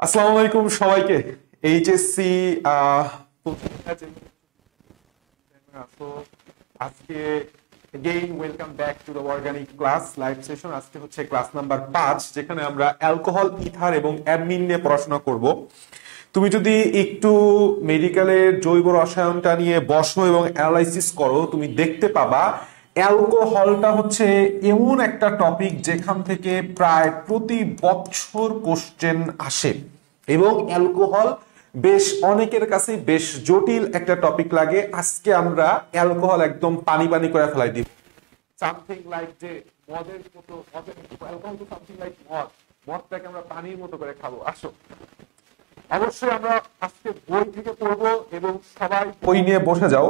আসসালামু আলাইকুম সবাইকে। এইচএসসি আজকে again welcome back to the organic class live session। আজকে হচ্ছে ক্লাস নাম্বার 5, যেখানে আমরা অ্যালকোহল, ইথার এবং অ্যামিন নিয়ে পড়াশোনা করব। তুমি যদি একটু মেডিকেলের জৈব রসায়নটা নিয়ে বসো এবং অ্যানালাইসিস করো, তুমি দেখতে পাবা অ্যালকোহলটা হচ্ছে এমন একটা টপিক যেখান থেকে প্রায় প্রতি বছর কোশ্চেন আসে, এবং অ্যালকোহল বেশ অনেকের কাছে বেশ জটিল একটা টপিক লাগে। আজকে আমরা অ্যালকোহল একদম পানি পানি করে ফেলাই দিব। সামথিং লাইক যে অ্যালকোহল তো সামথিং লাইক মদটাকে আমরা পানির মতো করে খাবো। আসো, অবশ্যই আমরা আজকে বই থেকে পড়বো এবং সবাই বই নিয়ে বসে যাও।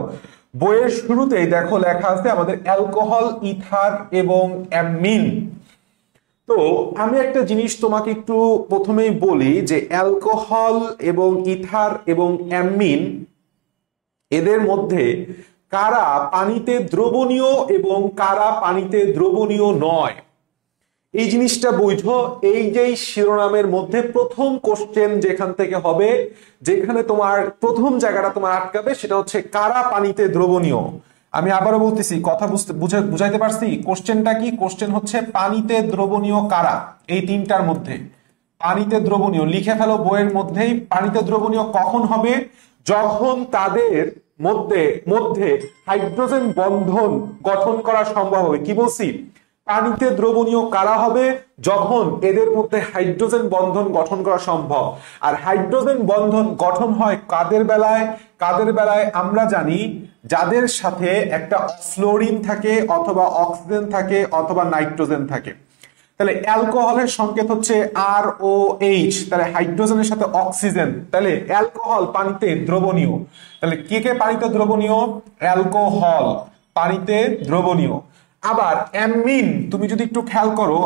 বইয়ের শুরুতেই দেখো লেখা আছে আমাদের অ্যালকোহল, ইথার এবং অ্যামিন। তো আমি একটা জিনিস তোমাকে একটু প্রথমেই বলি যে অ্যালকোহল এবং ইথার এবং অ্যামিন, এদের মধ্যে কারা পানিতে দ্রবণীয় এবং কারা পানিতে দ্রবণীয় নয়, এই জিনিসটা বুঝো। এই যে শিরোনামের মধ্যে প্রথম কোশ্চেন যেখান থেকে হবে, যেখানে তোমার প্রথম জায়গাটা তোমার আটকাবে, সেটা হচ্ছে কারা পানিতে দ্রবণীয়। আমি আবারও বলতেছি, কথা বুঝাইতে পারছি? কোশ্চেনটা কি? কোশ্চেন হচ্ছে পানিতে দ্রবণীয় কারা, এই তিনটার মধ্যে পানিতে দ্রবণীয়। লিখে ফেলো বইয়ের মধ্যেই। পানিতে দ্রবণীয় কখন হবে? যখন তাদের মধ্যে মধ্যে হাইড্রোজেন বন্ধন গঠন করা সম্ভব হবে। কি বলছি? পানিতে দ্রবণীয় কারা হবে? যখন এদের মধ্যে হাইড্রোজেন বন্ধন গঠন করা সম্ভব। আর হাইড্রোজেন বন্ধন গঠন হয় কাদের বেলায়? কাদের বেলায়? আমরা জানি যাদের সাথে একটা ফ্লোরিন থাকে অথবা অক্সিজেন থাকে অথবা নাইট্রোজেন থাকে। তাহলে অ্যালকোহলের সংকেত হচ্ছে ROH, তাহলে হাইড্রোজেনের সাথে অক্সিজেন, তাহলে অ্যালকোহল পানিতে দ্রবণীয়। তাহলে কে কে পানিতে দ্রবণীয়? অ্যালকোহল পানিতে দ্রবণীয়। আবার অ্যামিন তুমি যদি একটু খেয়াল করো,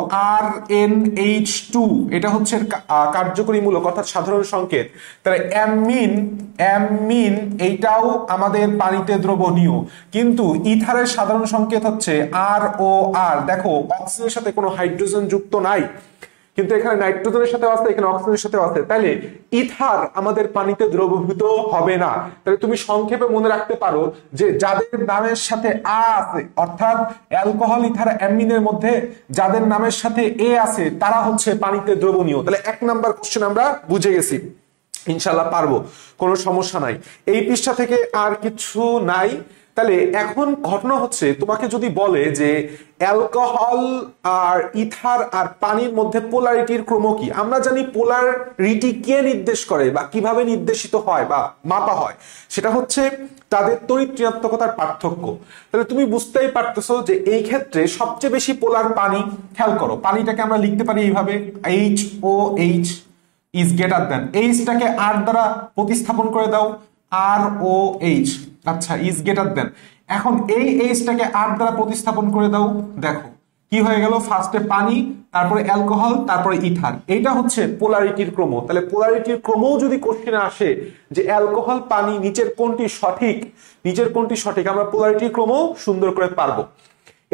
RNH2, এটা হচ্ছে কার্যকরীমূলক অর্থাৎ সাধারণ সংকেত। তাহলে অ্যামিন অ্যামিন এইটাও আমাদের পানিতে দ্রবণীয়, কিন্তু ইথারের সাধারণ সংকেত হচ্ছে ROR। দেখো অক্সিজেনের সাথে কোনো হাইড্রোজেন যুক্ত নাই, কিন্তু এখানে নাইট্রোজেনের সাথে আছে, এখানে অক্সিজেনের সাথে আছে। তাহলে ইথার আমাদের পানিতে দ্রবীভূত হবে না। তাহলে তুমি সংক্ষেপে মনে রাখতে পারো যে যাদের নামের সাথে আছে, অর্থাৎ অ্যালকোহল, ইথার, অ্যামিনের মধ্যে যাদের নামের সাথে আছে, তারা হচ্ছে পানিতে দ্রবণীয়। তাহলে 1 নাম্বার কোশ্চেন আমরা বুঝে গেছি, ইনশাল্লাহ পারবো, কোনো সমস্যা নাই। এই পৃষ্ঠা থেকে আর কিছু নাই। তাহলে এখন ঘটনা হচ্ছে, তোমাকে যদি বলে যে অ্যালকোহল আর ইথার আর পানির মধ্যে পোলারিটির ক্রম কি, আমরা জানি পোলারিটি কে নির্দেশ করে বা কিভাবে নির্দেশিত হয় বা মাপা হয়, সেটা হচ্ছে তাদের তড়িৎ ঋণাত্মকতার পার্থক্য। তাহলে তুমি বুঝতেই পারতেছো যে এই ক্ষেত্রে সবচেয়ে বেশি পোলার পানি। খেয়াল করো, পানিটাকে আমরা লিখতে পারি এইভাবে, HOH ইজ গ্রেটার দেন, এইচটাকে আর দ্বারা প্রতিস্থাপন করে দাও, ROH। আচ্ছা, ইজ গ্রেটার দেন। এখন এই এইচটাকে আর দ্বারা প্রতিস্থাপন করে দাও, দেখো কি হয়ে গেল? ফার্স্টে পানি, তারপরে অ্যালকোহল, তারপরে ইথার। এইটা হচ্ছে পোলারিটির ক্রম। তাহলে পোলারিটির ক্রমও যদি কোশ্চেনে আসে যে অ্যালকোহল, পানি, নিচের কোনটি সঠিক, নিচের কোনটি সঠিক, আমরা পোলারিটির ক্রমও সুন্দর করে পারবো।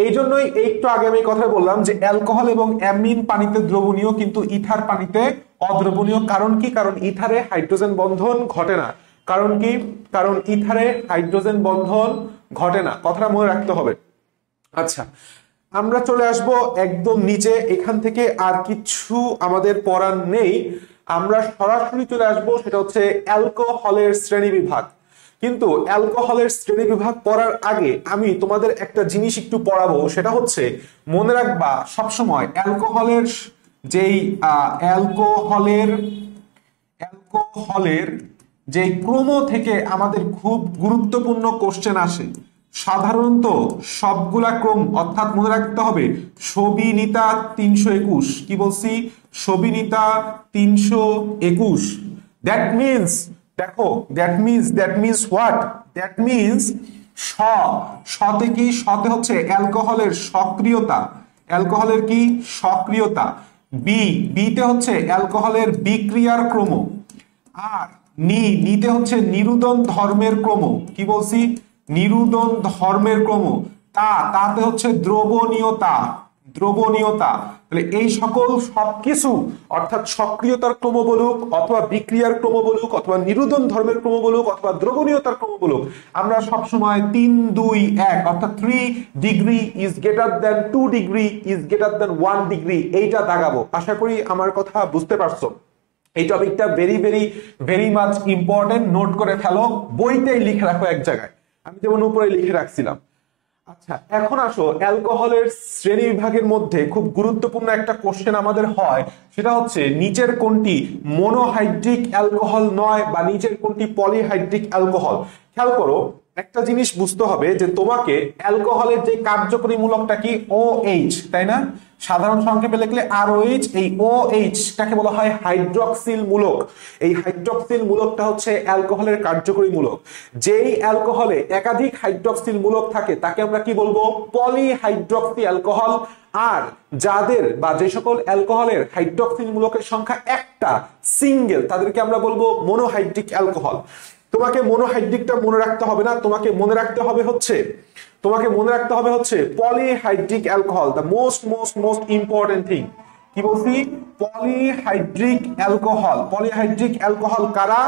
এই জন্যই একটু আগে আমি কথা বললাম যে অ্যালকোহল এবং অ্যামিন পানিতে দ্রবণীয়, কিন্তু ইথার পানিতে অদ্রবণীয়। কারণ কি? কারণ ইথারে হাইড্রোজেন বন্ধন ঘটে না। কারণ কি? কারণ ইথারে হাইড্রোজেন বন্ধন ঘটে না। কথাটা মনে রাখতে হবে। আচ্ছা, আমরা চলে আসব একদম নিচে। এখান থেকে আর কিছু আমাদের পড়ার নেই, আমরা সরাসরি চলে আসব, সেটা হচ্ছে অ্যালকোহলের শ্রেণী বিভাগ। কিন্তু অ্যালকোহলের শ্রেণী বিভাগ পড়ার আগে আমি তোমাদের একটা জিনিস একটু পড়াবো, সেটা হচ্ছে মনে রাখবা সবসময় অ্যালকোহলের যেই অ্যালকোহলের অ্যালকোহলের যে ক্রম থেকে আমাদের খুব গুরুত্বপূর্ণ কোশ্চেন আসে। সাধারণত সবগুলা ক্রম, অর্থাৎ মনে রাখতে হবে সবিনিতা 321। কি বলছি? সবিনিতা 321। দ্যাট মিনস, দেখো that means what? That means শতে কি? শতে হচ্ছে অ্যালকোহলের সক্রিয়তা। অ্যালকোহলের কি? সক্রিয়তা। বিতে হচ্ছে অ্যালকোহলের বিক্রিয়ার ক্রম। আর নিতে হচ্ছে নিরুদন ধর্মের ক্রম। কি বলছি? নিরুদন ধর্মের ক্রম। তাতে হচ্ছে দ্রবণীয়তা। দ্রবণীয়তা। তাহলে এই সকল সবকিছু অর্থাৎ সক্রিয়তার ক্রম বলুক অথবা বিক্রিয়ার ক্রম বলুক অথবা নিরোধন ধর্মের ক্রম বলুক অথবা দ্রবণীয়তার ক্রম বলুক, আমরা সবসময় 3, 2, 1 অর্থাৎ 3 degree is greater than 2 degree is greater than 1 degree এইটা দাগাবো। আশা করি আমার কথা বুঝতে পারছো। এই টপিকটা very very very much important, note করে ফেলো, বইতেই লিখে রাখো এক জায়গায়, আমি যেমন উপরে লিখে রাখছিলাম। আচ্ছা, এখন আসো অ্যালকোহলের শ্রেণী বিভাগের মধ্যে খুব গুরুত্বপূর্ণ একটা কোশ্চেন আমাদের হয়, সেটা হচ্ছে নিচের কোনটি মনোহাইড্রিক অ্যালকোহল নয় বা নিচের কোনটি পলিহাইড্রিক অ্যালকোহল। খেয়াল করো, একটা জিনিস বুঝতে হবে যে তোমাকে অ্যালকোহলের যে কার্যকরী মূলকটা কি OH, তাই না? সাধারণ সংক্ষেপে লিখলে ROH। এই OH টাকে বলা হয় হাইড্রক্সিল মূলক। এই হাইড্রক্সিল মূলকটা হচ্ছে অ্যালকোহলের কার্যকরী মূলক। যেই অ্যালকোহলে একাধিক হাইড্রক্সিল মূলক থাকে তাকে আমরা কি বলবো? Polyhydroxy alcohol. আর যাদের বা যে সকল অ্যালকোহলের হাইড্রক্সিল মূলকের সংখ্যা একটা, সিঙ্গেল, তাদেরকে আমরা বলবো মনোহাইড্রিক অ্যালকোহল। তোমাকে মনোহাইড্রিকটা মনে রাখতে হবে না, তোমাকে মনে রাখতে হবে হচ্ছে polyhydric alcohol, the most most most important thing. কি বলছি? Polyhydric alcohol. পলিহাইড্রিক অ্যালকোহল কারা?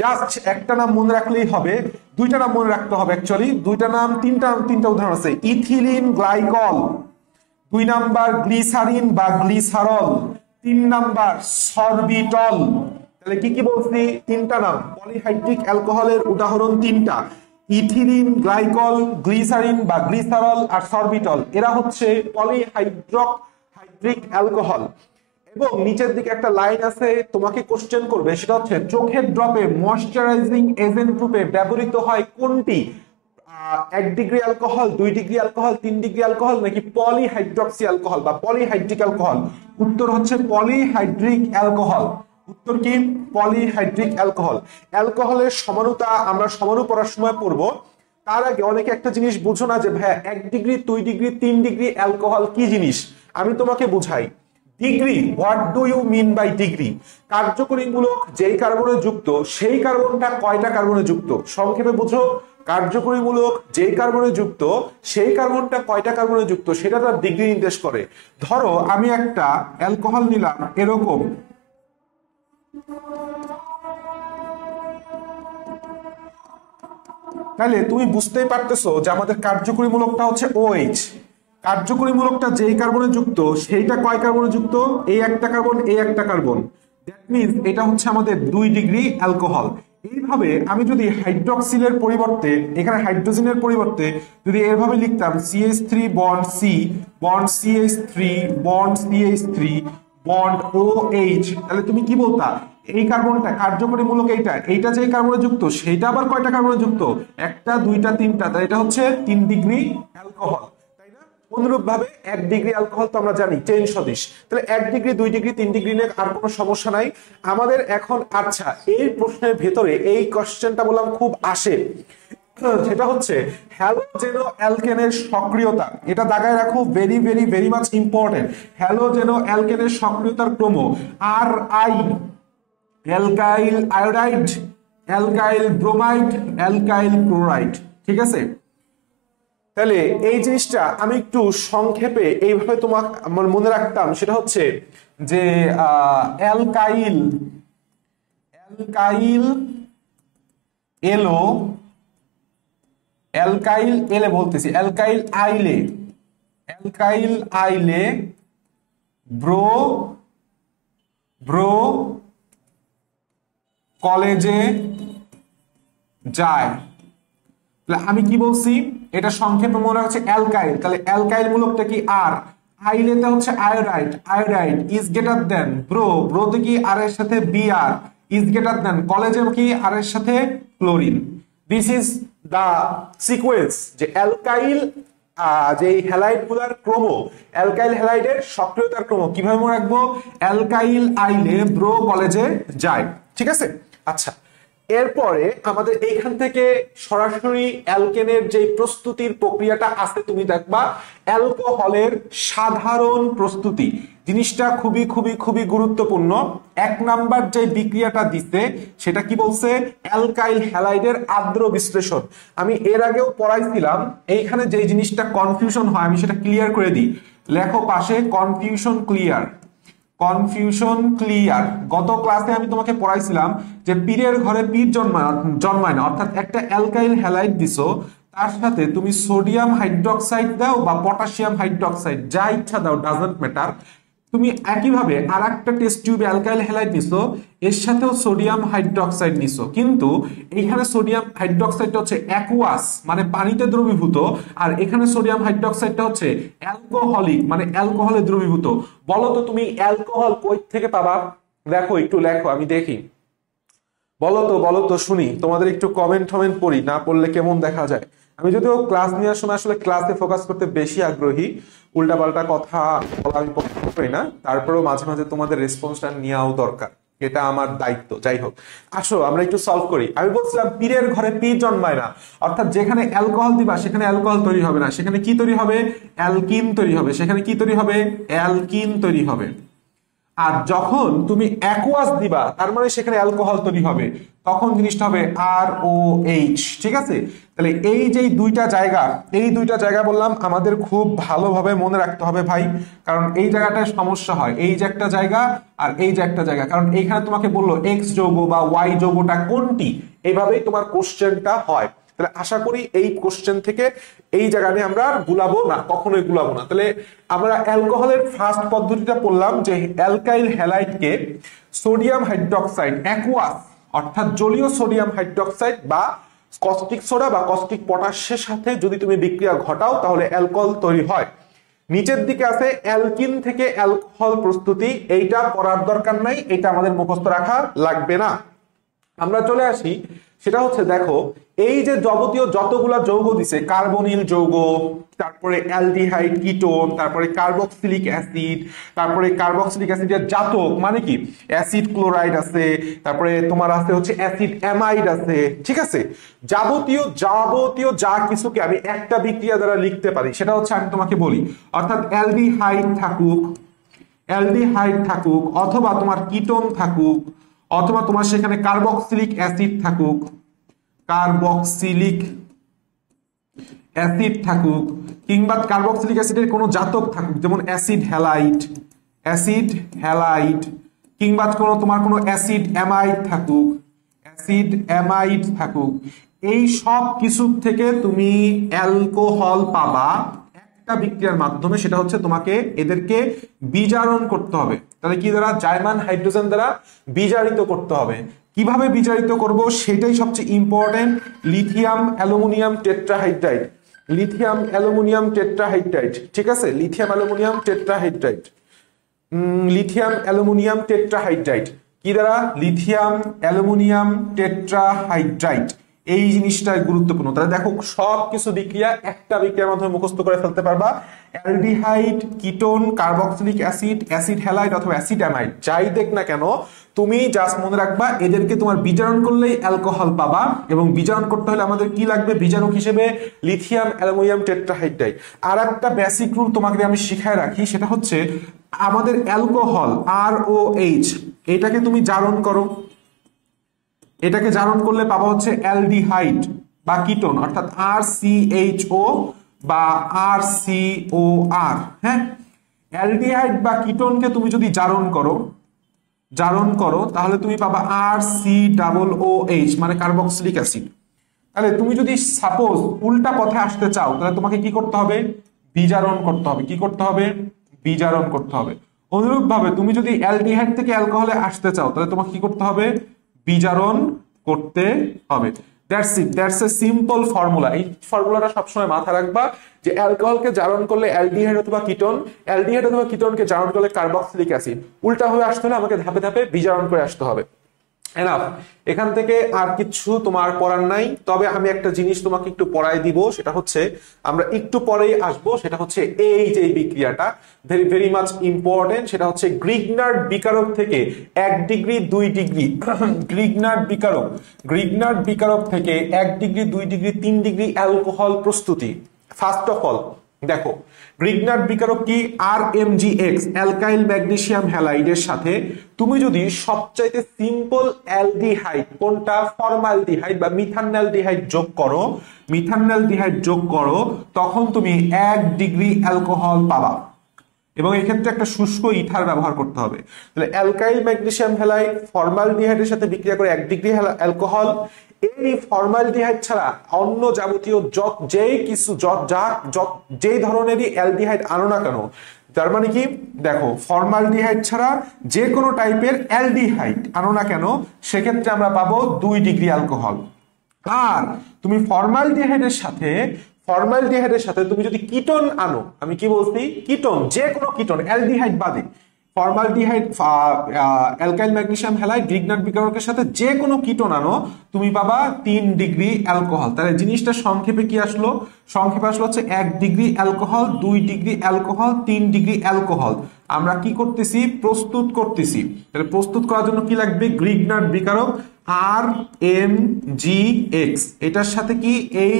জাস্ট একটা নাম মনে রাখলেই হবে, দুইটা নাম মনে রাখতে হবে। অ্যাকচুয়ালি দুইটা নাম, তিনটা উদাহরণ আছে। ইথিলিন গ্লাইকল, 2 নাম্বার গ্লিসারিন বা গ্লিসারল, 3 নাম্বার সরবিটল। তাহলে কি বলছি? তিনটা নাম। পলিহাইড্রিক অ্যালকোহলের উদাহরণ তিনটা, ইথিলিন, গ্লাইকল, গ্লিসারিন বা গ্লিসারল আর সরবিটল। এরা হচ্ছে পলিহাইড্রিক অ্যালকোহল। এবং নিচের দিকে একটা লাইন আছে, তোমাকে কোশ্চেন করবে, সেটা হচ্ছে চোখের ড্রপে ময়শ্চারাইজিং এজেন্ট রূপে ব্যবহৃত হয় কোনটি? 1 degree alcohol, 2 degree alcohol, 3 degree alcohol নাকি পলিহাইড্রক্সি অ্যালকোহল বা পলিহাইড্রিক অ্যালকোহল? উত্তর হচ্ছে পলিহাইড্রিক অ্যালকোহল। উত্তর কি? Polyhydric alcohol. অ্যালকোহলের সমানুতা আমরা সমানু পড়ার সময় পড়বো। তার আগে অনেকে একটা জিনিস বুঝো না যে ভাইয়া 1 ডিগ্রি, 2 ডিগ্রি, 3 ডিগ্রি অ্যালকোহল কি জিনিস। আমি তোমাকে বুঝাই। Degree, what do you mean by degree? কার্যকরী মূলক যেই কার্বনে যুক্ত সেই কার্বনটা কয়টা কার্বনে যুক্ত? সংক্ষেপে বুঝো, কার্যকরী মূলক যেই কার্বনে যুক্ত সেই কার্বনটা কয়টা কার্বনে যুক্ত সেটা তার ডিগ্রি নির্দেশ করে। ধরো আমি একটা অ্যালকোহল নিলাম এরকম, তাহলে তুমি বুঝতেই পারতেছো যে আমাদের কার্যকরী মূলকটা হচ্ছে OH। কার্যকরী মূলকটা যেই কার্বনে যুক্ত সেইটা কয় কার্বনে যুক্ত? এই একটা কার্বন, এই একটা কার্বন। দ্যাট মিন্স এটা হচ্ছে আমাদের 2 ডিগ্রি অ্যালকোহল। এইভাবে আমি যদি হাইড্রক্সিলের পরিবর্তে, এখানে হাইড্রোজেনের পরিবর্তে যদি এভাবে লিখতাম CH3 bond C bond CH3 bond CH3 bond OH, তাহলে তুমি কি বলতা? এই কার্বনটা কার্যকরী মূলক এইটা যে কার্বনে যুক্ত সেইটা আবার কয়টা কার্বনে যুক্ত? একটা, দুইটা, তিনটা। তাই এটা হচ্ছে 3 ডিগ্রি অ্যালকোহল, তাই না? অনুরূপ ভাবে 1 ডিগ্রি অ্যালকোহল তো আমরা জানি চেইন সদিশ। তাহলে 1 ডিগ্রি, 2 ডিগ্রি, 3 ডিগ্রি নিয়ে আর কোনো সমস্যা নাই আমাদের এখন। আচ্ছা, এই প্রশ্নের ভেতরে এই কোশ্চেনটা বললাম খুব আসে, সেটা হচ্ছে হ্যালোজেনো অ্যালকেনের সক্রিয়তা। এটা দাগায় রাখো, very very very much important. হ্যালোজেনো অ্যালকেনের সক্রিয়তার ক্রম RI, alkyl iodide, alkyl bromide, alkyl chloride. ঠিক আছে? তাহলে এই জিনিসটা আমি একটু সংক্ষেপে এইভাবে তোমাকে আমার মনে রাখতাম, সেটা হচ্ছে যে অ্যালকাইল এলো, অ্যালকাইল এলে বলতেছি, অ্যালকাইল আইলে ব্রো কলেজে যায়। আমি কি বলছি? এটা সংক্ষেপে মনে হচ্ছে অ্যালকাইল। তাহলে অ্যালকাইল মূলকটা কি? আর। আইলেতে হচ্ছে আয়োডাইড ইজ গ্রেটার দেন ব্রোতে কি আর এর সাথে Br ইজ গ্রেটার দেন কলেজে কি আর এর সাথে chlorine. This is the sequence যে অ্যালকাইল যে হ্যালাইড গুলার ক্রম, অ্যালকাইল হ্যালাইডের সক্রিয়তার ক্রম কিভাবে মনে রাখবো? অ্যালকাইল আইলে ব্রো কলেজে যায়। ঠিক আছে? আচ্ছা, এরপরে আমাদের এইখান থেকে সরাসরি অ্যালকেনের যে প্রস্তুতির প্রক্রিয়াটা আছে তুমি দেখবা অ্যালকোহলের সাধারণ প্রস্তুতি। জিনিসটা খুবই খুবই খুবই গুরুত্বপূর্ণ। 1 নাম্বার যে বিক্রিয়াটা দিতে সেটা কি বলছে? অ্যালকাইল হ্যালাইডের আদ্র বিশ্লেষণ। আমি এর আগেও পড়াইছিলাম, এইখানে যে জিনিসটা কনফিউশন হয় আমি সেটা ক্লিয়ার করে দিই। লেখো পাশে কনফিউশন ক্লিয়ার। Confusion clear. গত ক্লাসে আমি তোমাকে পড়াইছিলাম যে পীরের ঘরে পীর জন্মায় না, অর্থাৎ একটা অ্যালকাইল হ্যালাইড দিছো, তার সাথে তুমি সোডিয়াম হাইড্রোক্সাইড দাও বা পটাশিয়াম হাইড্রোক্সাইড, যা ইচ্ছা দাও, ডাজন্ট ম্যাটার। তুমি একইভাবে আর একটা টেস্ট টিউবে অ্যালকাইল হ্যালাইড নিছো, এর সাথেও সোডিয়াম হাইড্রোক্সাইড নিছো, কিন্তু এইখানে সোডিয়াম হাইড্রোক্সাইডটা হচ্ছে অ্যাকুয়াস মানে পানিতে দ্রবীভূত, আর এখানে সোডিয়াম হাইড্রোক্সাইডটা হচ্ছে অ্যালকোহলিক মানে অ্যালকোহলে দ্রবীভূত। বলো তো তুমি অ্যালকোহল কই থেকে পাবা? দেখো একটু লেখো, আমি দেখি। বলো তো শুনি, তোমাদের একটু কমেন্ট পড়ি, না পড়লে কেমন দেখা যায়। আমি যদিও ক্লাস নেওয়ার সময় আসলে ক্লাসে ফোকাস করতে বেশি আগ্রহী, উল্টাপাল্টা কথা বলা আমি পছন্দ করি না, তারপরেও মাঝে মাঝে তোমাদের রেসপন্সটা নেওয়াও দরকার, এটা আমার দায়িত্ব। যাই হোক, আসো আমরা একটু সলভ করি। আমি বলছিলাম পীরের ঘরে পীর জন্মায় না, অর্থাৎ যেখানে অ্যালকোহল দিবা সেখানে অ্যালকোহল তৈরি হবে না, সেখানে কি তৈরি হবে? অ্যালকিন তৈরি হবে। সেখানে কি তৈরি হবে? অ্যালকিন তৈরি হবে। আর যখন তুমি অ্যাকুয়াস দিবা, তার মানে সেখানে অ্যালকোহল তৈরি হবে, তখন জিনিসটা হবে ROH। ঠিক আছে, তাহলে এই যে এই দুইটা জায়গা বললাম আমাদের খুব ভালোভাবে মনে রাখতে হবে ভাই, কারণ এই জায়গাটায় সমস্যা হয়। এই যে একটা জায়গা আর এই যে একটা জায়গা, কারণ এইখানে তোমাকে বললো এক্স যৌগ বা ওয়াই যৌগটা কোনটি, এইভাবেই তোমার কোশ্চেনটা হয়। তাহলে আশা করি এই কোশ্চেন থেকে এই জায়গা নিয়ে আমরা গুলাবো না, কখনোই গুলাবো না। তাহলে আমরা অ্যালকোহলের ফার্স্ট পদ্ধতিটা পড়লাম যে অ্যালকাইল হ্যালাইডকে সোডিয়াম হাইড্রোক্সাইড অ্যাকুয়াস অর্থাৎ জলীয় সোডিয়াম হাইড্রোক্সাইড বা কস্টিক সোডা বা কস্টিক পটাশের সাথে যদি তুমি বিক্রিয়া ঘটাও তাহলে অ্যালকোহল তৈরি হয়। নিচের দিকে আছে অ্যালকিন থেকে অ্যালকোহল প্রস্তুতি, এইটা পড়ার দরকার নাই, এটা আমাদের মুখস্থ রাখা লাগবে না। আমরা চলে আসি, সেটা হচ্ছে দেখো এই যে যাবতীয় যতগুলা যৌগ দিছে, কার্বনিল যৌগ, তারপরে অ্যালডিহাইড, কিটোন, তারপরে কার্বক্সিলিক অ্যাসিড, তারপরে কার্বক্সিলিক অ্যাসিডের জাতক মানে কি অ্যাসিড ক্লোরাইড আছে, তারপরে তোমার আছে হচ্ছে অ্যাসিড অ্যামাইড আছে। ঠিক আছে, যাবতীয় যা কিছুকে আমি একটা বিক্রিয়া দ্বারা লিখতে পারি সেটা হচ্ছে আমি তোমাকে বলি, অর্থাৎ অ্যালডিহাইড থাকুক অথবা তোমার কিটোন থাকুক অথবা তোমার সেখানে কার্বক্সিলিক অ্যাসিড থাকুক কিংবা কার্বক্সিলিক অ্যাসিডের কোনো জাতক থাকুক, যেমন অ্যাসিড হ্যালাইড কিংবা কোনো অ্যাসিড অ্যামাইড থাকুক, এই সব কিছু থেকে তুমি অ্যালকোহল পাবা একটা বিক্রিয়ার মাধ্যমে, সেটা হচ্ছে তোমাকে এদেরকে বিজারণ করতে হবে। তাহলে কি দ্বারা? জার্মান হাইড্রোজেন দ্বারা বিজারিত করতে হবে। কিভাবে বিজারিত করব সেটাই সবচেয়ে ইম্পর্টেন্ট। লিথিয়াম অ্যালুমিনিয়াম টেট্রাহাইড্রাইড, ঠিক আছে, লিথিয়াম অ্যালুমিনিয়াম টেট্রাহাইড্রাইড কি দ্বারা? লিথিয়াম অ্যালুমিনিয়াম টেট্রাহাইড্রাইড, এই জিনিসটা গুরুত্বপূর্ণ। তাহলে দেখো সব কিছু বিক্রিয়া একটা বিক্রিয়ার মাধ্যমে মুখস্থ করে ফেলতে পারবা। Aldehyde, ketone, carboxylic acid, acid halide অথবা অ্যাসিড অ্যামাইড, যাই দেখ না কেন তুমি জাস্ট মনে রাখবা এদেরকে তোমার বিজারণ করলেই অ্যালকোহল পাবা, এবং বিজারণ করতে হলে আমাদের কি লাগবে বিজারক হিসেবে? Lithium aluminium টেট্রাহাইড্রাইড। আর একটা বেসিক রুল তোমাকে আমি শিখায় রাখি, সেটা হচ্ছে আমাদের অ্যালকোহল ROH এটাকে তুমি জারণ করো, এটাকে জারণ করলে পাবা হচ্ছে অ্যালডিহাইড বা কিটোন অর্থাৎ RCHO বা RCOR। হ্যাঁ, অ্যালডিহাইড বা কিটোনকে তুমি যদি জারণ করো তাহলে তুমি পাবা RCOOH মানে কার্বক্সিলিক অ্যাসিড। তাহলে তুমি যদি সাপোজ উল্টা পথে আসতে চাও তাহলে তোমাকে কি করতে হবে? বিজারণ করতে হবে। কি করতে হবে? বিজারণ করতে হবে। অনুরূপ ভাবে তুমি যদি অ্যালডিহাইড থেকে অ্যালকোহলে আসতে চাও তাহলে তোমাকে কি করতে হবে? বিজারণ করতে হবে। That's a simple formula. এই ফর্মুলাটা সবসময় মাথায় রাখবা যে অ্যালকোহলকে জারণ করলে অ্যালডিহাইড অথবা কিটোনকে জারণ করলে কার্বক্সিলিক অ্যাসিড। উল্টা হয়ে আসতে হলে আমাকে ধাপে ধাপে বিজারণ করে আসতে হবে। এনাফ, এখান থেকে আর কিছু তোমার পড়ার নাই, তবে আমি একটা জিনিস তোমাকে একটু পড়াই দিব, সেটা হচ্ছে আমরা একটু পরেই আসবো, সেটা হচ্ছে এই যে বিক্রিয়াটা ভেরি ভেরি মাচ ইম্পর্টেন্ট, সেটা হচ্ছে গ্রিগনার্ড বিকারক থেকে 1 ডিগ্রি 2 ডিগ্রি গ্রিগনার্ড বিকারক থেকে 1 ডিগ্রি 2 ডিগ্রি 3 ডিগ্রি অ্যালকোহল প্রস্তুতি। ফার্স্ট অফ অল দেখো গ্রিগনার্ড বিকারক কি? RMgX অ্যালকাইল ম্যাগনেসিয়াম হ্যালাইডের সাথে তুমি যদি সবচাইতে সিম্পল অ্যালডিহাইড কোনটা ফর্মালডিহাইড বা মিথানঅ্যালডিহাইড যোগ করো তখন তুমি 1 ডিগ্রি অ্যালকোহল পাবা। এবং এই ক্ষেত্রে একটা শুষ্ক ইথার ব্যবহার করতে হবে। তাহলে অ্যালকাইল ম্যাগনেসিয়াম হ্যালাইড ফর্মালডিহাইডের সাথে বিক্রিয়া করে 1 ডিগ্রি অ্যালকোহল। এই ফর্মালডিহাইড ছাড়া অন্য যাবতীয় যেই ধরনেরই অ্যালডিহাইড আনো না কেন, তার মানে কি দেখো ফর্মালডিহাইড ছাড়া যে কোনো টাইপের অ্যালডিহাইড আনো না কেন সেক্ষেত্রে আমরা পাবো 2 ডিগ্রি অ্যালকোহল। আর তুমি ফর্মালডিহাইডের সাথে তুমি যদি কিটোন আনো, আমি কি বলছি, কিটোন, যে কোনো কিটোন অ্যালডিহাইড বাদে, formaldehyde alkyl magnesium halide Grignard বিকারকের সাথে যে কোনো কিটোন আনো, তুমি পাবা 3 ডিগ্রি অ্যালকোহল। তাহলে জিনিসটা সংক্ষেপে কি আসলো? সংক্ষেপে আসলো হচ্ছে 1 degree alcohol, 2 degree alcohol, 3 degree alcohol. আমরা কি করতেছি? প্রস্তুত করতেছি। তাহলে প্রস্তুত করার জন্য কি লাগবে? গ্রিগনার বিকারক RMGX, এটার সাথে কি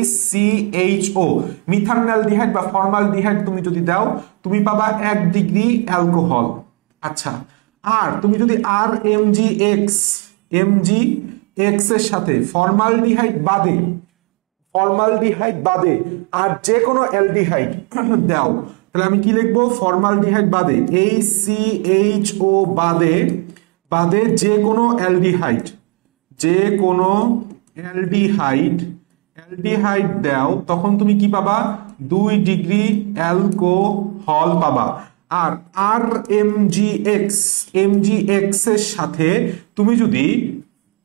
HCHO, মিথানঅ্যালডিহাইড বা ফর্মালডিহাইড তুমি যদি দাও, তুমি পাবা 1 ডিগ্রি অ্যালকোহল। আচ্ছা, আর তুমি যদি RMGX এর সাথে ফর্মালডিহাইড বাদে আর যে কোনো অ্যালডিহাইড দাও, তাহলে আমি কি লিখবো? ফর্মালডিহাইড বাদে, HCHO বাদে যে কোনো অ্যালডিহাইড দাও, তখন তুমি কি পাবা? 2 ডিগ্রি অ্যালকোহল পাবা। আর RMGX এর সাথে তুমি যদি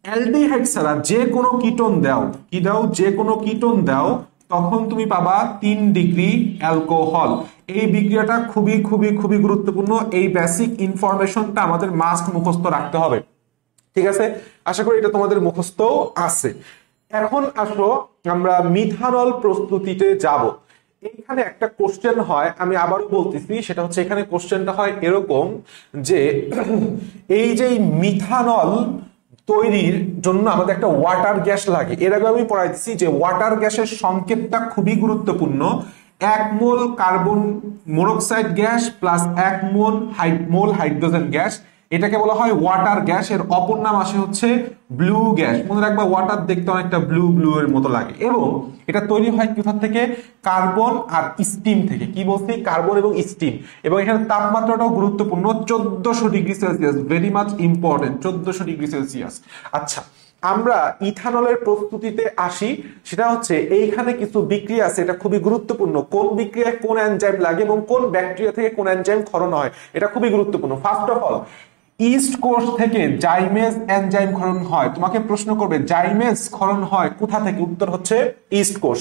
অ্যালডিহাইড ছাড়া যে কোনো কিটোন দাও, যে কোনো কিটোন দাও, তখন তুমি পাবা 3 ডিগ্রি অ্যালকোহল। এই বিক্রিয়াটা খুবই খুবই খুবই গুরুত্বপূর্ণ। এই বেসিক ইনফরমেশনটা আমাদের মাস্ট মুখস্থ রাখতে হবে, ঠিক আছে? আশা করি এটা তোমাদের মুখস্থ আছে। এখন আসো আমরা মিথানল প্রস্তুতিতে যাব। এইখানে একটা কোশ্চেন হয়, আমি আবারও বলতেছি, সেটা হচ্ছে এখানে কোশ্চেনটা হয় এরকম যে এই যে মিথানল তৈরির জন্য আমাদের একটা ওয়াটার গ্যাস লাগে। এর আগে আমি পড়াইছি যে ওয়াটার গ্যাসের সংকেতটা খুবই গুরুত্বপূর্ণ। 1 মোল কার্বন মনোক্সাইড গ্যাস প্লাস 1 মোল হাইড্রোজেন গ্যাস, এটাকে বলা হয় ওয়াটার গ্যাস। এর অপর নাম আসে হচ্ছে ব্লু গ্যাস। মনে রাখবা, ওয়াটার দেখতে অনেকটা ব্লু এর মতো লাগে, এবং এটা তৈরি হয় কোথা থেকে? কার্বন আর স্টিম থেকে। কি বলছি? কার্বন এবং স্টিম। এবং এখানে তাপমাত্রাটাও গুরুত্বপূর্ণ, 1400 degree Celsius, very much important, 1400 degree Celsius. আচ্ছা, আমরা ইথানলের প্রস্তুতিতে আসি। সেটা হচ্ছে এইখানে কিছু বিক্রিয়া আছে, এটা খুবই গুরুত্বপূর্ণ। কোন বিক্রিয়ায় কোন এনজাইম লাগে এবং কোন ব্যাকটেরিয়া থেকে কোন এনজাইম ক্ষরণ হয়, এটা খুবই গুরুত্বপূর্ণ। ফার্স্ট অফ অল, ইস্ট কোষ থেকে জাইমেজ এনজাইম ক্ষরণ হয়। তোমাকে প্রশ্ন করবে জাইমেজ ক্ষরণ হয় কোথা থেকে? উত্তর হচ্ছে ইস্ট কোষ।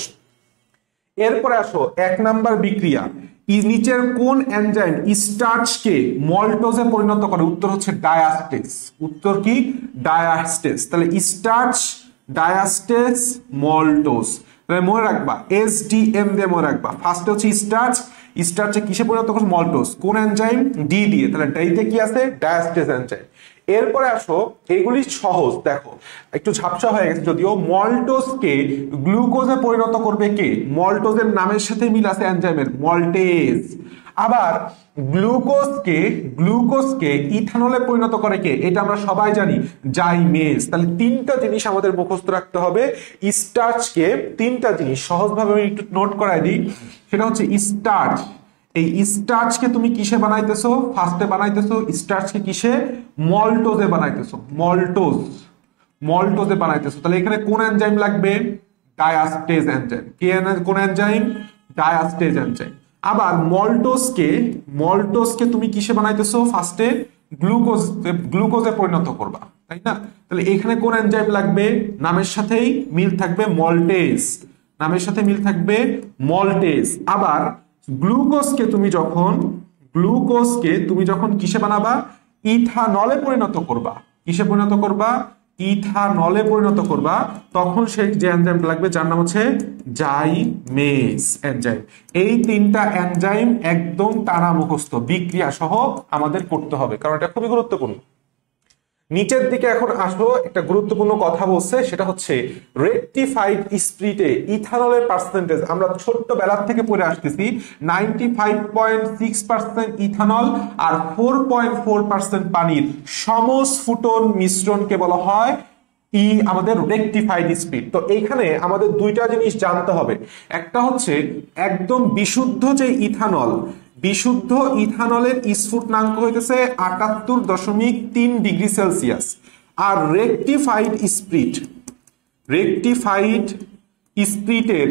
এরপরে আসো 1 নাম্বার বিক্রিয়া, নিচের কোন এনজাইম স্টার্চকে মল্টোজে পরিণত করে? উত্তর হচ্ছে ডায়াস্টেজ। উত্তর কি? ডায়াস্টেজ। তাহলে স্টার্চ, ডায়াস্টেজ, মল্টোজ। তাহলে মনে রাখবা SDM দিয়ে মনে রাখবা। ফার্স্টে হচ্ছে স্টার্চে কিসে পরিণত করে? মল্টোজ। কোন এনজাইম? ডি দিয়ে। তাহলে ডিতে কি আছে? ডায়াস্টেজ এনজাইম। এরপরে আসো, এগুলি সহজ, দেখো একটু ঝাপসা হয়ে গেছে যদিও। মল্টোজকে গ্লুকোজে পরিণত করবে কে? মল্টোজের নামের সাথে মিল আছে এনজাইমের, মল্টেজ। আবার গ্লুকোজকে ইথানলে পরিণত করে কে? এটা আমরা সবাই জানি, জাইমেজ। তাহলে 3টা জিনিস আমাদের মুখস্থ রাখতে হবে। স্টার্চকে 3টা জিনিস সহজভাবে আমি একটু নোট করাই দিই। সেটা হচ্ছে স্টার্চ। এই স্টার্চকে তুমি কিসে বানাইতেছো? ফার্স্টে বানাইতেছো স্টার্চকে কিসে? মল্টোজে বানাইতেছো, মল্টোজে বানাইতেছো। তাহলে এখানে কোন এনজাইম লাগবে? ডায়াস্টেজ এনজাইম। কোন এনজাইম? ডায়াস্টেজ এনজাইম। আবার মল্টোজকে তুমি কিসে বানাইতেছো? ফার্স্টে গ্লুকোজে পরিণত করবা, তাই না? তাহলে এখানে কোন এনজাইম লাগবে? নামের সাথেই মিল থাকবে, মল্টেজ। নামের সাথে মিল থাকবে, মল্টেজ। আবার গ্লুকোজকে তুমি যখন কিসে বানাবা? ইথানলে পরিণত করবা। কিসে পরিণত করবা? ইথানলে পরিণত করবা। তখন সেই যে এনজাইমটা লাগবে, যার নাম হচ্ছে জাইমেজ এনজাইম। এই 3টা এনজাইম একদম টানা মুখস্থ, বিক্রিয়া সহ আমাদের করতে হবে, কারণ এটা খুবই গুরুত্বপূর্ণ। নিচের দিকে এখন আসবো, একটা গুরুত্বপূর্ণ কথা বলছে, সেটা হচ্ছে রেকটিফাইড স্পিরিটে ইথানলের পার্সেন্টেজ। আমরা ছোট্টবেলার থেকে পড়ে আসতেছি 95.6% ইথানল আর 4.4% পানির সমস্ফুটন মিশ্রণকে বলা হয় আমাদের রেকটিফাইড স্পিরিট। তো এইখানে আমাদের 2টা জিনিস জানতে হবে। একটা হচ্ছে একদম বিশুদ্ধ যে ইথানল, বিশুদ্ধ ইথানলের স্ফুটনাঙ্ক হইতেছে ৭৮.৩ ডিগ্রি সেলসিয়াস, আর রেকটিফাইড স্প্রিটের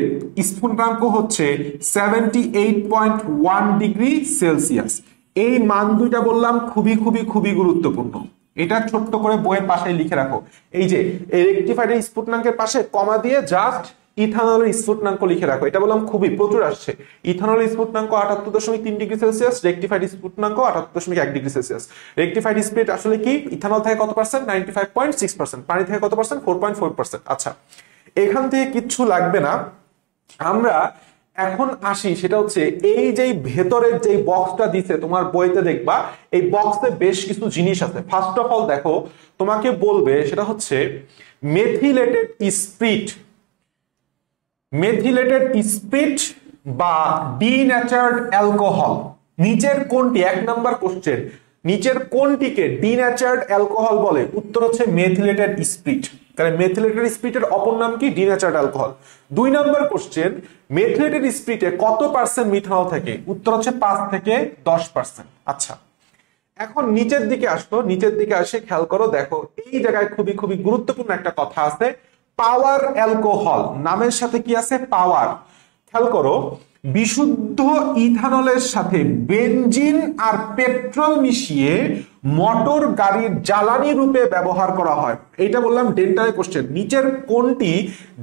স্ফুটনাঙ্ক হচ্ছে 78.1 ডিগ্রি সেলসিয়াস। এই মান দুইটা বললাম খুবই খুবই খুবই গুরুত্বপূর্ণ, এটা ছোট্ট করে বইয়ের পাশে লিখে রাখো। এই যে রেকটিফাইড স্ফুটনাঙ্কের পাশে কমা দিয়ে জাস্ট ইথানলের স্ফুটনাঙ্ক লিখে রাখো, এটা বললাম খুবই প্রচুর আসছে। ইথানলের স্ফুটনাঙ্ক ৭৮.৩ ডিগ্রি সেলসিয়াস, রেকটিফাইড স্ফুটনাঙ্ক ৭৮.১ ডিগ্রি সেলসিয়াস। রেকটিফাইড স্প্রিট আসলে কি? ইথানল থেকে কত পার্সেন্ট? 95.6%। পানি থেকে কত পার্সেন্ট? 4.4%। আচ্ছা, এখান থেকে কিচ্ছু লাগবে না, আমরা এখন আসি, সেটা হচ্ছে এই যে ভেতরের যে বক্সটা দিছে তোমার বইতে, দেখবা এই বক্সে বেশ কিছু জিনিস আছে। ফার্স্ট অফ অল দেখো, তোমাকে বলবে সেটা হচ্ছে মেথিলেটেড স্পিরিট বা ডিন্যাচার্ড অ্যালকোহল। নিচের কোনটি, ১ নাম্বার কোশ্চেন, নিচের কোনটিকে ডিন্যাচার্ড অ্যালকোহল বলে? উত্তর হচ্ছে মেথিলেটেড স্পিরিট। তাহলে মেথিলেটেড স্পিরিটের অপর নাম কি? ডিন্যাচার্ড অ্যালকোহল। ২ নাম্বার কোশ্চেন, মেথিলেটেড স্পিরিটে কত পার্সেন্ট মিথানল থাকে? উত্তর হচ্ছে ৫ থেকে ১০%। আচ্ছা, এখন নিচের দিকে আসো, নিচের দিকে আসে খেয়াল করো, দেখো এই জায়গায় খুবই খুবই গুরুত্বপূর্ণ একটা কথা আছে, পাওয়ার অ্যালকোহল। নামের সাথে কি আছে? পাওয়ার। খেয়াল করো, বিশুদ্ধ ইথানলের সাথে বেনজিন আর পেট্রোল মিশিয়ে মোটর গাড়ির জ্বালানি রূপে ব্যবহার করা হয়। এইটা বললাম ডেন্টালে কোশ্চেন। নিচের কোনটি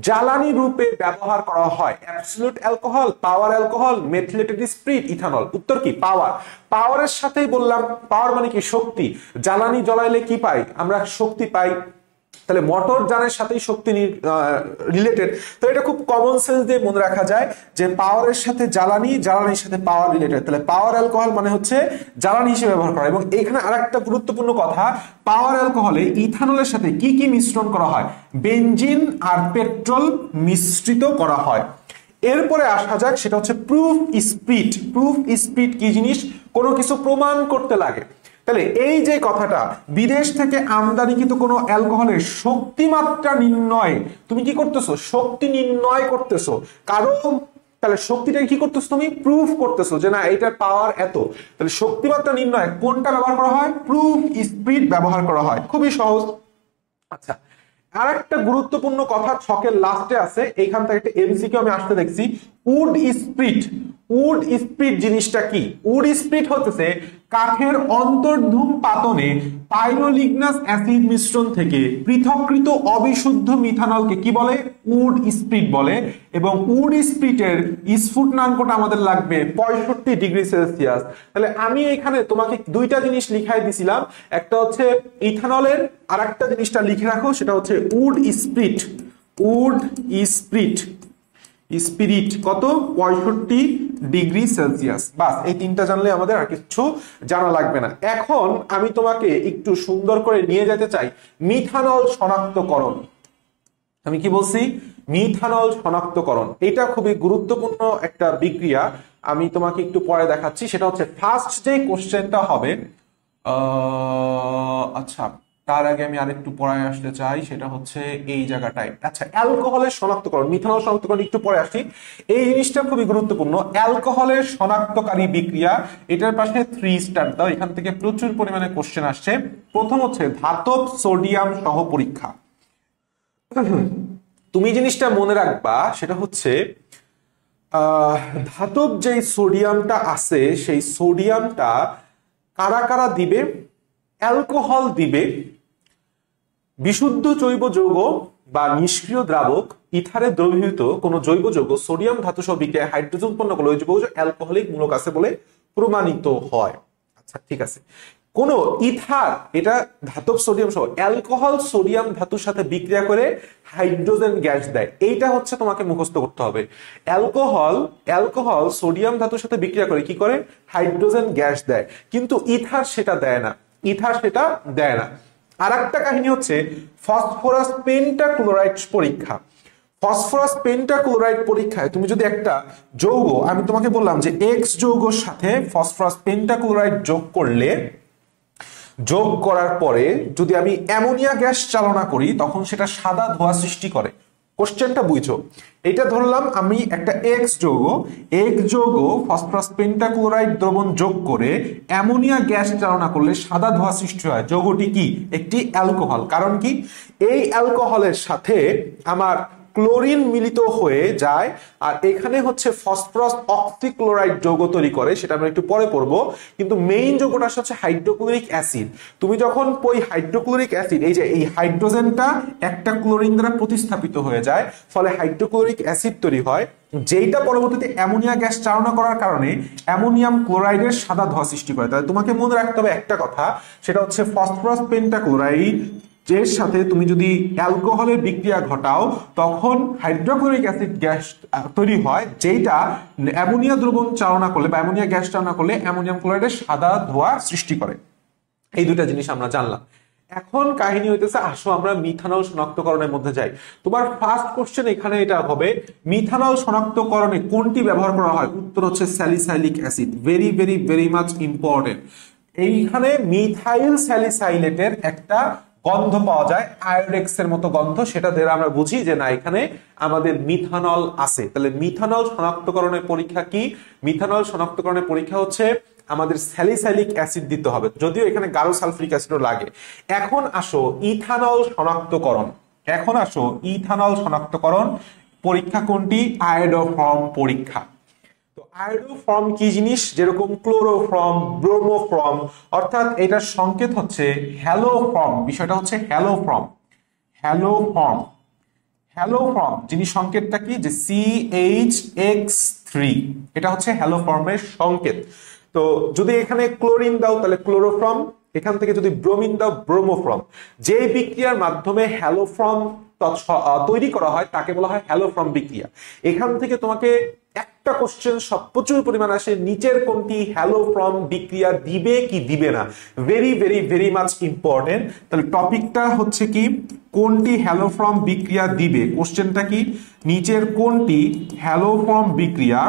জ্বালানি রূপে ব্যবহার করা হয়? অ্যাবসলিউট অ্যালকোহল, পাওয়ার অ্যালকোহল, মেথিলেটেড স্পিরিট, ইথানল। উত্তর কি? পাওয়ার। পাওয়ারের সাথেই বললাম, পাওয়ার মানে কি? শক্তি। জ্বালানি জ্বলাইলে কি পাই আমরা? শক্তি পাই। তাহলে মোটর যানের সাথেই শক্তি রিলেটেড। তো এটা খুব কমন সেন্স দিয়ে মনে রাখা যায় যে পাওয়ারের সাথে জ্বালানি, জ্বালানির সাথে পাওয়ার রিলেটেড। তাহলে পাওয়ার অ্যালকোহল মানে হচ্ছে জ্বালানি হিসেবে ব্যবহার করা। এবং এখানে আরেকটা গুরুত্বপূর্ণ কথা, পাওয়ার অ্যালকোহলে ইথানলের সাথে কি কি মিশ্রণ করা হয়? বেনজিন আর পেট্রোল মিশ্রিত করা হয়। এরপরে আসা যাক, সেটা হচ্ছে প্রুফ স্পিরিট। প্রুফ স্পিরিট কি জিনিস? কোনো কিছু প্রমাণ করতে লাগে। তাহলে এই যে কথাটা, বিদেশ থেকে আমদানিকৃত কোনো অ্যালকোহলের শক্তিমাত্রা নির্ণয়, তুমি কি করতেছো? শক্তি নির্ণয় করতেছো। কারণ তাহলে শক্তিটাকে কি করতেছো? তুমি প্রুফ করতেছো যে না এটার পাওয়ার এত। তাহলে শক্তিমাত্রা নির্ণয় কোনটা ব্যবহার করা হয়? প্রুফ স্পিরিট ব্যবহার করা হয়। খুবই সহজ। আচ্ছা, আর একটা গুরুত্বপূর্ণ কথা ছকের লাস্টে আছে, এইখান থেকে একটা এমসিকিউ আমি আসতে দেখছি। Would spirit. উড স্পিরিট জিনিসটা কি? উড স্পিরিট হচ্ছে কাঠের অন্তর্ধূম পাতনে পাইরোলিগনাস অ্যাসিড মিশ্রণ থেকে পৃথককৃত অবিশুদ্ধ মিথানলকে কি বলে? উড স্পিরিট বলে। এবং উড স্পিরিটের স্ফুটনাঙ্কটা আমাদের লাগবে ৬৫ ডিগ্রি সেলসিয়াস। তাহলে আমি এখানে তোমাকে দুইটা জিনিস লিখাই দিছিলাম, একটা হচ্ছে ইথানলের, আর একটা জিনিসটা লিখে রাখো, সেটা হচ্ছে উড স্পিরিট। উড স্পিরিট কত? ৬৫ ডিগ্রি সেলসিয়াস। বাস, এই তিনটা জানলে আমাদের আর কিছু জানা লাগবে না। এখন আমি তোমাকে একটু সুন্দর করে নিয়ে যেতে চাই মিথানল শনাক্তকরণ। আমি কি বলছি? মিথানল শনাক্তকরণ। এটা খুবই গুরুত্বপূর্ণ একটা বিক্রিয়া, আমি তোমাকে একটু পরে দেখাচ্ছি। সেটা হচ্ছে ফার্স্ট যে কোশ্চেনটা হবে, আচ্ছা তার আগে আমি আরেকটু পরে আসতে চাই, সেটা হচ্ছে এই জায়গাটায়। আচ্ছা, অ্যালকোহলের শনাক্তকরণ, মিথানল শনাক্তকরণ একটু পরে আসি। এই জিনিসটা খুবই গুরুত্বপূর্ণ। অ্যালকোহলের শনাক্তকারী বিক্রিয়া, এটার পাশে 3 স্টার দাও, এখান থেকে প্রচুর পরিমাণে কোশ্চেন আসছে। প্রথম হচ্ছে ধাতব সোডিয়াম সহ পরীক্ষা। তুমি জিনিসটা মনে রাখবা, সেটা হচ্ছে ধাতব যে সোডিয়ামটা আছে, সেই সোডিয়ামটা কারা কারা দিবে? অ্যালকোহল দিবে, বিশুদ্ধ জৈব যৌগ বা নিষ্ক্রিয় দ্রাবক ইথারে দ্রবীভূত কোন জৈব যৌগ সোডিয়াম ধাতু সহ বিক্রিয়ায় হাইড্রোজেন উৎপন্ন করলে ওই যৌগ অ্যালকোহলিক মূলক আছে বলে প্রমাণিত হয়। আচ্ছা ঠিক আছে, কোন ইথার, এটা ধাতব সোডিয়াম সহ, অ্যালকোহল সোডিয়াম ধাতুর সাথে বিক্রিয়া করে হাইড্রোজেন গ্যাস দেয়। এইটা হচ্ছে তোমাকে মুখস্থ করতে হবে। অ্যালকোহল সোডিয়াম ধাতুর সাথে বিক্রিয়া করে কি করে? হাইড্রোজেন গ্যাস দেয়। কিন্তু ইথার সেটা দেয় না, ইথার সেটা দেয় না। আর একটা কাহিনী হচ্ছে ফসফরাস পেন্টাক্লোরাইড পরীক্ষা। ফসফরাস পেন্টাক্লোরাইড পরীক্ষায় তুমি যদি একটা যৌগ, আমি তোমাকে বললাম যে এক্স যৌগের সাথে ফসফরাস পেন্টাক্লোরাইড যোগ করার পরে যদি আমি অ্যামোনিয়া গ্যাস চালনা করি, তখন সেটা সাদা ধোঁয়া সৃষ্টি করে। কোশ্চেনটা বুঝো, এটা ধরলাম আমি একটা এক্স যৌগ ফসফরাস পেন্টাক্লোরাইড দ্রবণ যোগ করে অ্যামোনিয়া গ্যাস চালনা করলে সাদা ধোঁয়া সৃষ্টি হয়। যৌগটি কি? একটি অ্যালকোহল। কারণ কি? এই অ্যালকোহলের সাথে আমার ক্লোরিন মিলিত হয়ে যায়, আর এখানে হচ্ছে ফসফরাস অক্সিক্লোরাইড যৌগ তৈরি করে, সেটা আমরা একটু পরে পড়বো। কিন্তু মেইন যৌগটা হচ্ছে হাইড্রোক্লোরিক অ্যাসিড। তুমি যখন ওই হাইড্রোক্লোরিক অ্যাসিড, এই যে এই হাইড্রোজেনটা একটা ক্লোরিন দ্বারা প্রতিস্থাপিত হয়ে যায়, ফলে হাইড্রোক্লোরিক অ্যাসিড তৈরি হয়, যেটা পরবর্তীতে অ্যামোনিয়া গ্যাস চালনা করার কারণে অ্যামোনিয়াম ক্লোরাইডের সাদা ধোঁয়া সৃষ্টি করে। তাহলে তোমাকে মনে রাখতে হবে একটা কথা, সেটা হচ্ছে ফসফরাস পেন্টাক্লোরাইড এর সাথে তুমি যদি অ্যালকোহলের বিক্রিয়া ঘটাও, তখন হাইড্রোক্লোরিক অ্যাসিড গ্যাস তৈরি হয়, যেটা অ্যামোনিয়া দ্রবণ চালনা করলে বা অ্যামোনিয়া গ্যাস চালনা করলে অ্যামোনিয়াম ক্লোরাইডের সাদা ধোঁয়া সৃষ্টি করে। এই দুটা জিনিস আমরা জানলাম। এখন কাহিনী হইতেছে, আসো আমরা মিথানল শনাক্তকরণের মধ্যে যাই। তোমার ফার্স্ট কোশ্চেন এখানে এটা হবে, মিথানল শনাক্তকরণে কোনটি ব্যবহার করা হয়? উত্তর হচ্ছে salicylic acid. Very very very much important. এইখানে মিথাইল স্যালিসাইলেটের একটা গন্ধ পাওয়া যায়, আয়োডেক্স এর মতো গন্ধ, সেটা দিয়ে আমরা বুঝি যে না, এখানে আমাদের মিথানল আছে। তাহলে মিথানল শনাক্তকরণের পরীক্ষা কি? মিথানল শনাক্তকরণের পরীক্ষা হচ্ছে আমাদের স্যালিসাইলিক অ্যাসিড দিতে হবে, যদিও এখানে গাঢ় সালফিউরিক অ্যাসিডও লাগে। এখন আসো ইথানল শনাক্তকরণ। ইথানল শনাক্তকরণ পরীক্ষা কোনটি? আয়োডোফর্ম পরীক্ষা। তো আয়োডোফর্ম কি জিনিস? যেরকম ক্লোরোফর্ম, ব্রোমোফর্ম, অর্থাৎ এটার সংকেত হচ্ছে হ্যালোফর্ম। বিষয়টা হচ্ছে হ্যালোফর্ম। যিনি সংকেতটা কি? যে CH3, এটা হচ্ছে হ্যালোফর্মের সংকেত। তো যদি এখানে ক্লোরিন দাও তাহলে ক্লোরোফর্ম, এখান থেকে যদি ব্রোমিন দাও ব্রোমোফর্ম। যে বিক্রিয়ার মাধ্যমে হ্যালোফর্ম তৈরি করা হয় তাকে বলা হয় হ্যালোফর্ম বিক্রিয়া। এখান থেকে তোমাকে একটা কোশ্চেন সব প্রচুর পরিমাণ আসে, নিচের কোনটি হ্যালোফর্ম বিক্রিয়া দিবে কি দিবে না। Very very very much important. তাহলে টপিকটা হচ্ছে কি? কোনটি হ্যালোফর্ম বিক্রিয়া দিবে? কোশ্চেনটা কি? নিচের কোনটি হ্যালোফর্ম বিক্রিয়া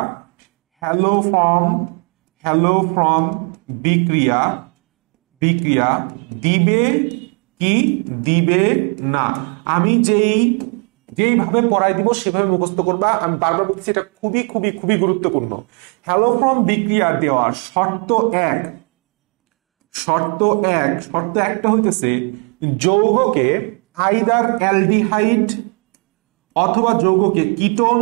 দিবে কি দিবে না। আমি যেইভাবে পড়াই দিব সেভাবে মুখস্থ করবা। আমি বারবার বলছি, এটা খুবই খুবই খুবই গুরুত্বপূর্ণ। হ্যালোফর্ম বিক্রিয়া দেওয়ার শর্ত একটা হইতেছে যৌগকে আইদার অ্যালডিহাইড অথবা যৌগকে কিটোন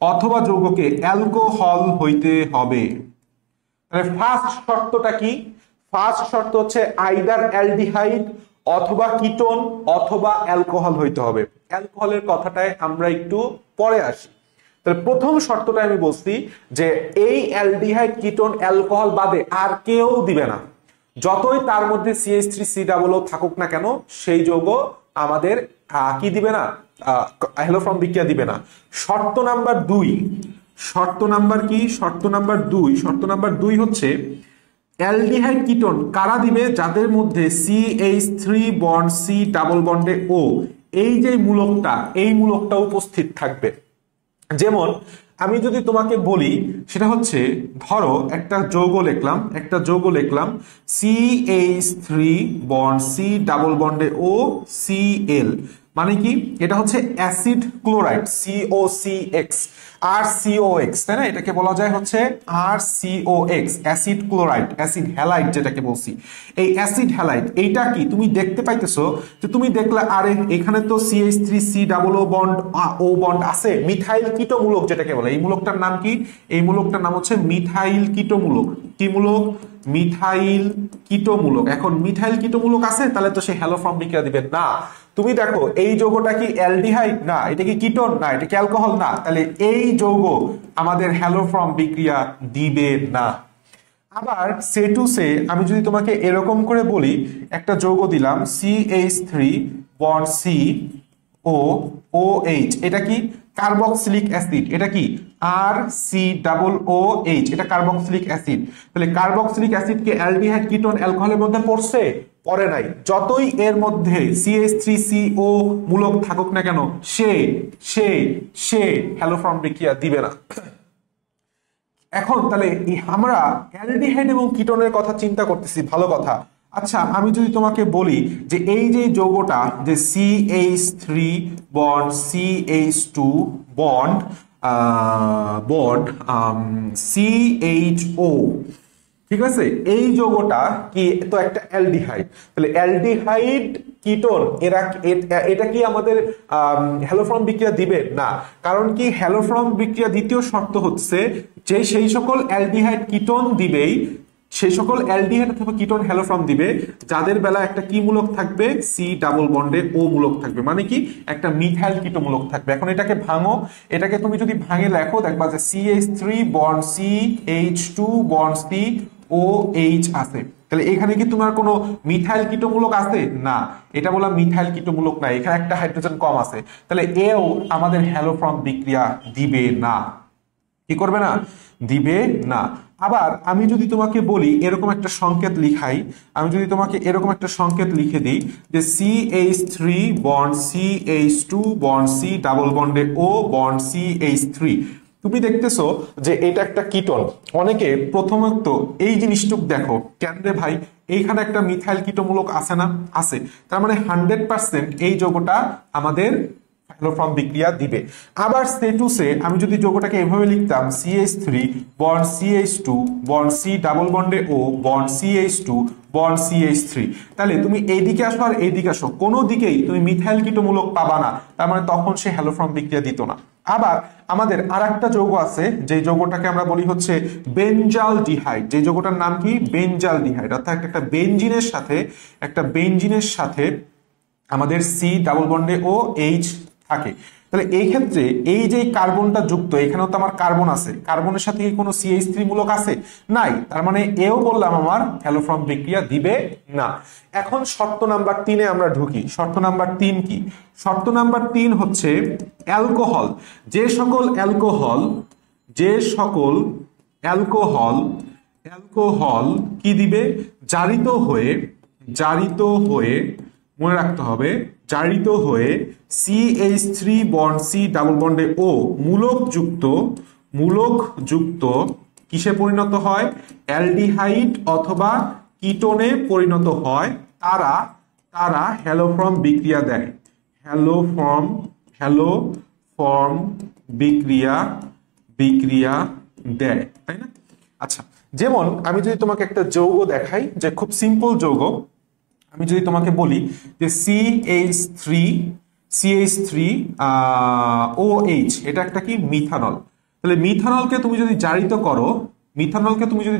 অথবা যৌগকে অ্যালকোহল হইতে হবে। তাহলে ফার্স্ট শর্তটা কি? ফার্স্ট শর্ত হচ্ছে আইদার অ্যালডিহাইড অথবা কিটোন অথবা অ্যালকোহল হইতে হবে। অ্যালকোহলের কথাটায় আমরা একটু পরে আসি। তাহলে প্রথম শর্তটা আমি বলছি যে এই অ্যালডিহাইড, কিটোন, অ্যালকোহল বাদে আর কেউ দিবে না। যতই তার মধ্যে CH3COO থাকুক না কেন, সেই যৌগ আমাদের কি দিবে না? হ্যালোফর্ম বিক্রিয়া দিবে না। শর্ত নাম্বার 2। শর্ত নাম্বার 2 হচ্ছে অ্যালডিহাইড কিটোন কারা দিবে? যাদের মধ্যে CH3 বন্ড C ডাবল বন্ডে O, এই যে মূলকটা, এই মূলকটা উপস্থিত থাকবে। যেমন আমি যদি তোমাকে বলি, সেটা হচ্ছে ধরো একটা যৌগ লিখলাম CH3 বন্ড C ডাবল বন্ডে O Cl, মানে কি? এটা হচ্ছে অ্যাসিড ক্লোরাইড COCX আর COX, তাই না? এটাকে বলা যায় হচ্ছে RCOX, acid chloride, acid halide যেটাকে বলছি। এই অ্যাসিড হ্যালাইড এইটা কি তুমি দেখতে পাইতেছো? যে তুমি দেখলে আরে এখানে তো CH3COO বন্ড O বন্ড আছে, মিথাইল কিটোমূলক যেটাকে বলে। এই মূলকটার নাম কি? এই মূলকটার নাম হচ্ছে মিথাইল কিটোমূলক। কি মূলক? মিথাইল কিটোমূলক। এখন মিথাইল কিটোমূলক আছে, তাহলে তো সে হ্যালোফর্ম বিক্রিয়া দিবে না। তুমি দেখো এই যৌগটা কি অ্যালডিহাইড? না। এটা কি কিটোন? না। এটা কি অ্যালকোহল? না। তাহলে এই যৌগ আমাদের হ্যালোফর্ম বিক্রিয়া দিবে না। আবার সে টু সে আমি যদি তোমাকে এরকম করে বলি, একটা যৌগ দিলাম CH3 বন্ড COOH, এটা কি? Carboxylic acid. এটা কি? RCOOH, এটা কার্বক্সিলিক অ্যাসিড। তাহলে কার্বক্সিলিক অ্যাসিড কি অ্যালডিহাইড, কিটোন, অ্যালকোহলের মধ্যে পড়ছে? পড়ে নাই। যতই এর মধ্যে CH3CO মূলক থাকুক না কেন, সে হ্যালোফর্ম বিক্রিয়া দিবে না। এখন তাহলে আমরা অ্যালডিহাইড এবং কিটোনের কথা চিন্তা করতেছি, ভালো কথা। আচ্ছা আমি যদি তোমাকে বলি যে এই যে যৌগটা যে CH3 bond CH2 bond bond CHO, ঠিক আছে, এই যৌগটা কি তো একটা অ্যালডিহাইড, তাহলে অ্যালডিহাইড কিটোন এটা কি আমাদের হ্যালোফর্ম বিক্রিয়া দিবে না, কারণ কি হ্যালোফর্ম বিক্রিয়া দ্বিতীয় শর্ত হচ্ছে যে সেই সকল অ্যালডিহাইড কিটোন দিবেই, সেই সকল অ্যালডিহাইড অথবা কিটোন হ্যালোফর্ম দিবে যাদের বেলা একটা কি মূলক থাকবে, সি ডাবল বন্ডে ও মূলক থাকবে, মানে কি একটা মিথাইল কিটো মূলক থাকবে। এখন এটাকে ভাঙো, এটাকে তুমি যদি ভাঙে লেখো দেখবা যে CH3 bond CH2 bond COH আছে, তাহলে এখানে কি তোমার কোনো মিথাইল কিটোমূলক আছে না, এটা বলা মিথাইল কিটোমূলক না, এখানে একটা হাইড্রোজেন কম আছে, তাহলে এও আমাদের হ্যালোফর্ম বিক্রিয়া দিবে না, কি করবে না, দিবে না। আবার আমি যদি তোমাকে বলি এরকম একটা সংকেত লিখাই, আমি যদি তোমাকে এরকম একটা সংকেত লিখে দিই যে CH3 bond CH2 bond C double বন্ডে O বন্ড CH3, তুমি দেখতেছো যে এটা একটা কিটোন। অনেকে প্রথমত এই জিনিসটুক দেখো কেন রে ভাই এইখানে একটা মিথাইল কিটোমূলক আছে না, আছে, তার মানে 100% এই যৌগটা আমাদের হ্যালোফর্ম বিক্রিয়া দিবে। আবার স্টেটুসে আমি যদি যৌগটাকে এভাবে লিখতাম CH3 bond CH2 bond C double বন্ডে O bond CH2 bond CH3, তাহলে তুমি এইদিকে আসো আর এইদিকে আসো, কোনো দিকেই তুমি মিথাইল কিটোমূলক পাবা না, তার মানে তখন সে হ্যালোফর্ম বিক্রিয়া দিত না। আবার আমাদের আরেকটা যৌগ আছে যে যৌগটাকে আমরা বলি হচ্ছে বেনজালডিহাইড, যে যৌগটার নাম কি বেনজালডিহাইড, অর্থাৎ একটা বেনজিনের সাথে আমাদের সি ডাবল বন্ডে ও এইচ থাকে। তাহলে এই ক্ষেত্রে এই যে কার্বনটা যুক্ত, এখানেও তো আমার কার্বন আছে, কার্বনের সাথে কি কোনো CH3 মূলক আছে, নাই, তার মানে এও বললাম আমার হ্যালোফর্ম বিক্রিয়া দিবে না। এখন শর্ত নাম্বার 3-এ আমরা ঢুকি। শর্ত নাম্বার 3 কি? শর্ত নাম্বার 3 হচ্ছে অ্যালকোহল, যে সকল অ্যালকোহল কি দিবে, জারিত হয়ে মনে রাখতে হবে, জারিত হয়ে CH3 বন্ড C ডাবল বন্ডে O মূলক যুক্ত কিসে পরিণত হয়, অ্যালডিহাইড অথবা কিটোনে পরিণত হয়, তারা হ্যালোফর্ম বিক্রিয়া দেয়, হ্যালোফর্ম বিক্রিয়া দেয়, তাই না? আচ্ছা, যেমন আমি যদি তোমাকে একটা যৌগ দেখাই যে খুব সিম্পল যৌগ, আমি যদি তোমাকে বলি যে CH3 OH, এটা একটা কি মিথানল, তাহলে মিথানলকে তুমি যদি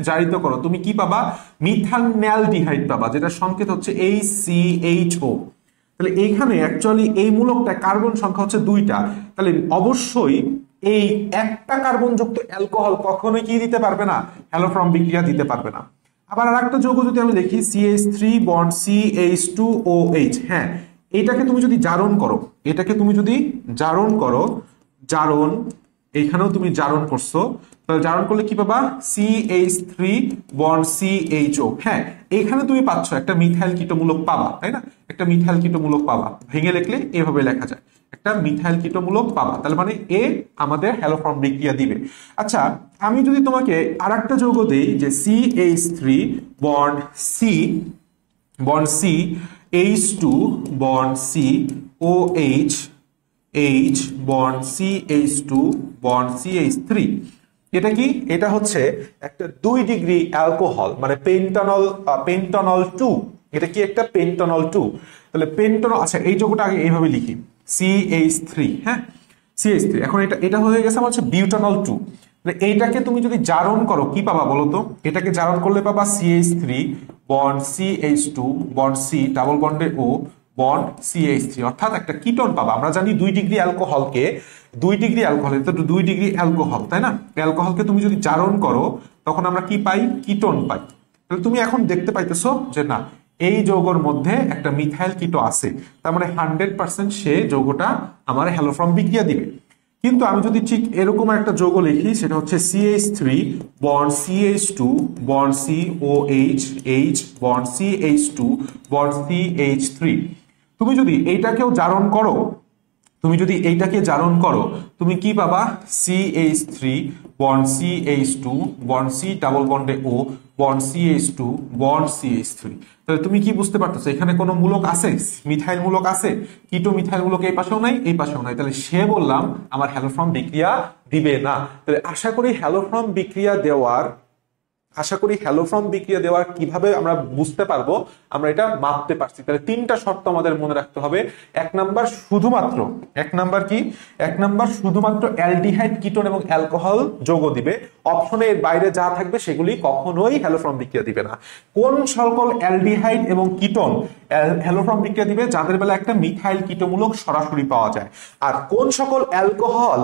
জারিত করো তুমি কি পাবা, মিথানল্ডিহাইড পাবা, যেটা সংকেত হচ্ছে HCHO। তাহলে এইখানে অ্যাকচুয়ালি এই মূলকটা কার্বন সংখ্যা হচ্ছে 2টা, তাহলে অবশ্যই এই একটা কার্বন যুক্ত অ্যালকোহল কখনোই কি দিতে পারবে না, হ্যালোফর্ম বিক্রিয়া দিতে পারবে না। আবার আরেকটা যৌগ যদি আমি লিখি CH3 বন্ড CH2OH, হ্যাঁ, এটাকে তুমি যদি জারণ করো, এইখানেও তুমি জারণ করছো, তাহলে জারণ করলে কি পাবা, CH3 বন্ড CHO, হ্যাঁ, এখানে তুমি পাচ্ছ একটা মিথাইল কিটোমূলক পাবা, তাই না, একটা মিথাইল কিটোমূলক পাবা, ভেঙে লিখলে এভাবে লেখা যায়, একটা মিথাইল কিটোমূলক পাবা, তাহলে মানে এ আমাদের হ্যালোফর্ম বিক্রিয়া দিবে। আচ্ছা, আমি যদি তোমাকে আরেকটা যৌগ দেই যে CH3 bond CH2 bond COH bond CH2 bond CH3, এটা কি, এটা হচ্ছে একটা 2 ডিগ্রি অ্যালকোহল, মানে পেন্টানল 2, এটা কি একটা পেন্টানল 2, তাহলে পেন্টানল, আচ্ছা এই যৌগটা আগে এইভাবে লিখি CH3, হ্যাঁ, CH3, এখন এটা হয়ে গেছে আমার হচ্ছে বিউটানল 2, এইটাকে তুমি যদি জারণ করো কি পাবা বলতো, এটাকে জারণ করলে পাবা CH3 bond CH2 bond C double বন্ডে O বন্ড CH3, অর্থাৎ একটা কিটোন পাবা। আমরা জানি 2 ডিগ্রি অ্যালকোহলকে 2 ডিগ্রি অ্যালকোহল, তাই না, অ্যালকোহলকে তুমি যদি জারণ করো তখন আমরা কি পাই, কিটোন পাই। তাহলে তুমি এখন দেখতে পাইতেছো যে না, এই যৌগের মধ্যে একটা মিথাইল কিটো আছে, তার মানে 100% সে যৌগটা আমার হ্যালোফর্ম বিক্রিয়া দিবে। কিন্তু আমি যদি ঠিক এরকম একটা যৌগ লিখি, সেটা হচ্ছে CH3 bond CH2 bond COH bond CH2 bond CH3, তুমি যদি এইটাকেও জারণ করো তুমি যদি এইটাকে জারণ করো তুমি কি পাবা, CH3 bond CH2 bond C double বন্ডে O bond CH2 bond CH3। তাহলে তুমি কি বুঝতে পারতেছো এখানে কোনো মূলক আছে, মিথাইল মূলক আছে? কিটো মিথাইল মূলক এই পাশেও নাই এই পাশেও নাই, তাহলে সে বললাম আমার হ্যালোফর্ম বিক্রিয়া দিবে না। তাহলে আশা করি হ্যালোফর্ম বিক্রিয়া দেওয়ার কিভাবে আমরা বুঝতে পারবো, আমরা এটা মাপতে পারছি। তাহলে তিনটা শর্ত আমাদের মনে রাখতে হবে। এক নাম্বার শুধুমাত্র অ্যালডিহাইড, কিটোন এবং অ্যালকোহল যৌগ দিবে। অপশনে এর বাইরে যা থাকবে সেগুলি কখনোই হ্যালোফর্ম বিক্রিয়া দিবে না। কোন সকল অ্যালডিহাইড এবং কিটোন হ্যালোফর্ম বিক্রিয়া দিবে? যাদের বেলা একটা মিথাইল কিটোমূলক সরাসরি পাওয়া যায়। আর কোন সকল অ্যালকোহল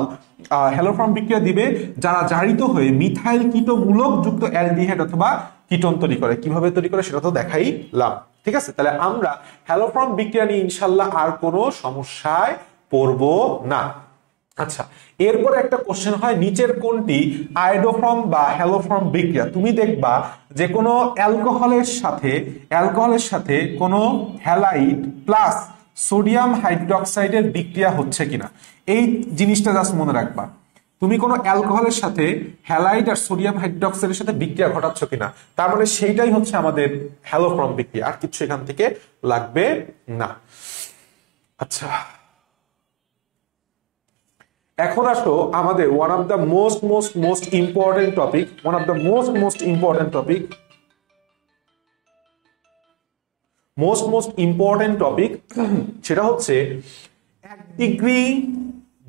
হ্যালোফর্ম বিক্রিয়া দিবে? যারা জারিত হয়ে মিথাইল কিটোমূলক যুক্ত অ্যালডিহাইড অথবা কিটোন তৈরি করে। কিভাবে তৈরি করে সেটা তো দেখাইলাম, ঠিক আছে? তাহলে আমরা হ্যালোফর্ম বিক্রিয়া নিয়ে ইনশাল্লাহ আর কোনো সমস্যায় পড়বো না। আচ্ছা, এরপরে একটা কোশ্চেন হয় নিচের কোনটি আয়োডোফর্ম বা হ্যালোফর্ম বিক্রিয়া? তুমি দেখবা যে কোনো অ্যালকোহলের সাথে কোনো হ্যালাইড প্লাস সোডিয়াম হাইড্রোক্সাইডের বিক্রিয়া হচ্ছে কিনা, এই জিনিসটা জাস্ট মনে রাখবা। তুমি কোনো অ্যালকোহলের সাথে হ্যালাইড আর সোডিয়াম হাইড্রোক্সাইডের সাথে বিক্রিয়া ঘটাচ্ছ কিনা, তার মানে সেইটাই হচ্ছে আমাদের হ্যালোফর্ম বিক্রিয়া, আর কিছু এখান থেকে লাগবে না। আচ্ছা, এখন আসো আমাদের one of the most important topic, সেটা হচ্ছে 1 ডিগ্রি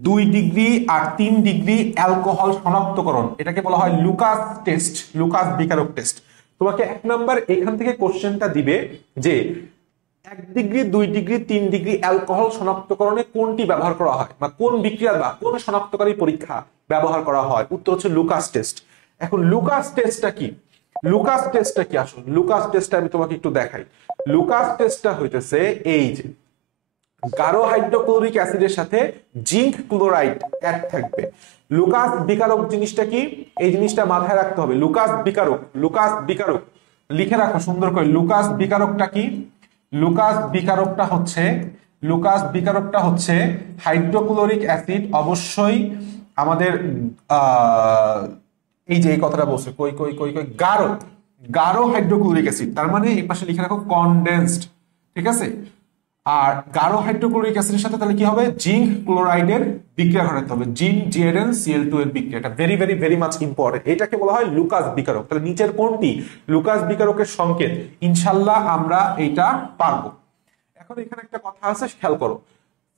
2 ডিগ্রি আর 3 ডিগ্রি অ্যালকোহল শনাক্তকরণ। এটাকে বলা হয় লুকাস বিকারক টেস্ট। তোমাকে 1 নাম্বার এখান থেকে কোশ্চেনটা দিবে যে 1 ডিগ্রি 2 ডিগ্রি 3 ডিগ্রি অ্যালকোহল শনাক্তকরণে কোনটি ব্যবহার করা হয় বা কোন বিক্রিয়া বা কোন শনাক্তকারী পরীক্ষা ব্যবহার করা হয়? উত্তর হচ্ছে লুকাস টেস্ট। এখন লুকাস টেস্টটা কি আসলে লুকাস টেস্টটা আমি তোমাকে একটু দেখাই। লুকাস টেস্টটা হইতেছে এই যে গাঢ় হাইড্রোক্লোরিক অ্যাসিডের সাথে জিঙ্ক ক্লোরাইড অ্যাড থাকবে। লুকাস বিকারক জিনিসটা কি, এই জিনিসটা মাথায় রাখতে হবে। লুকাস বিকারক লিখে রাখো সুন্দর করে। লুকাস বিকারকটা কি? লুকাস বিকারকটা হচ্ছে হাইড্রোক্লোরিক অ্যাসিড, অবশ্যই আমাদের এই যে এই কথাটা বলছে কই গাঢ় হাইড্রোক্লোরিক অ্যাসিড, তার মানে এই পাশে লিখে রাখো কনডেন্সড, ঠিক আছে? আর গাঢ় হাইড্রোক্লোরিক অ্যাসিডের সাথে তাহলে কি হবে? জিঙ্ক ক্লোরাইডের বিক্রিয়া ঘটাতে হবে, ZnCl2 এর বিক্রিয়া। এটা ভেরি মাচ ইম্পর্টেন্ট। এটাকে বলা হয় লুকাস বিকারক। তাহলে নিচের কোনটি লুকাস বিকারকের সংকেত? ইনশাআল্লাহ আমরা এটা পারবো। এখন এখানে একটা কথা আছে, খেয়াল করো।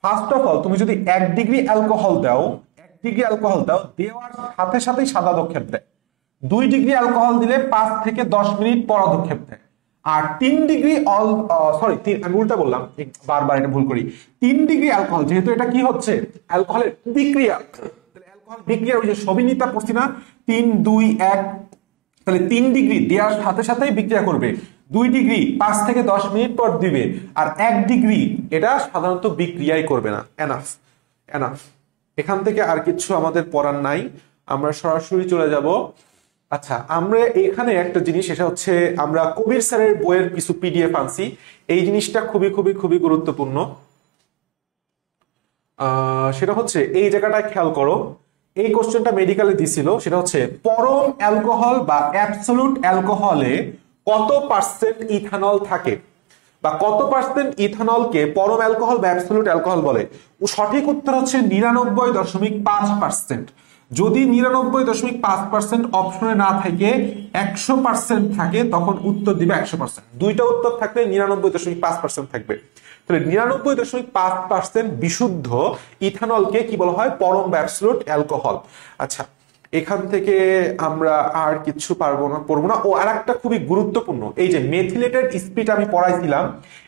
ফার্স্ট অফ অল তুমি যদি 1 ডিগ্রি অ্যালকোহল দাও, দেওয়ার সাথে সাথেই সাদা আদক্ষেপ দেয়। 2 ডিগ্রি অ্যালকোহল দিলে 5 থেকে 10 মিনিট পর আদক্ষেপ দেয়। আর 3 ডিগ্রি আমি উল্টা বললাম, বারবার এটা ভুল করি। 3 ডিগ্রি অ্যালকোহল, যেহেতু এটা কি হচ্ছে অ্যালকোহলের বিক্রিয়া, তাহলে অ্যালকোহল বিক্রিয়া ওই যে সবিনিতা পড়ছি না 3 2 1, তাহলে 3 ডিগ্রি দেওয়ার সাথে সাথেই বিক্রিয়া করবে। 2 ডিগ্রি 5 থেকে 10 মিনিট পর দিবে। আর 1 ডিগ্রি এটা সাধারণত বিক্রিয়াই করবে না। এনাফ। এখান থেকে আর কিছু আমাদের পড়ার নাই, আমরা সরাসরি চলে যাব। আচ্ছা, আমরা এখানে একটা জিনিস, সেটা হচ্ছে আমরা কবির স্যারের বইয়ের কিছু PDF আনছি। এই জিনিসটা খুবই গুরুত্বপূর্ণ। সেটা হচ্ছে এই জায়গাটায় খেয়াল করো, এই কোশ্চেনটা মেডিকেলে দিছিল। সেটা হচ্ছে পরম অ্যালকোহল বা অ্যাবসলিউট অ্যালকোহলে কত পার্সেন্ট ইথানল থাকে, বা কত পার্সেন্ট ইথানলকে পরম অ্যালকোহল বা অ্যাবসলিউট অ্যালকোহল বলে? সঠিক উত্তর হচ্ছে 99.5%। যদি 99.5% অপশনে না থাকে 100% থাকে, তখন উত্তর দিবে 100%। দুইটা উত্তর থাকলে 99.5% থাকবে। তাহলে 99.5% বিশুদ্ধ ইথানলকে কি বলা হয়? পরম বা অ্যাবসলিউট অ্যালকোহল। আচ্ছা, এখান থেকে আমরা আর কিছু পড়বো না। ও আরেকটা খুবই গুরুত্বপূর্ণ, এই যে মেথিলেটেড স্পিরিট আমি পড়াইছিলাম,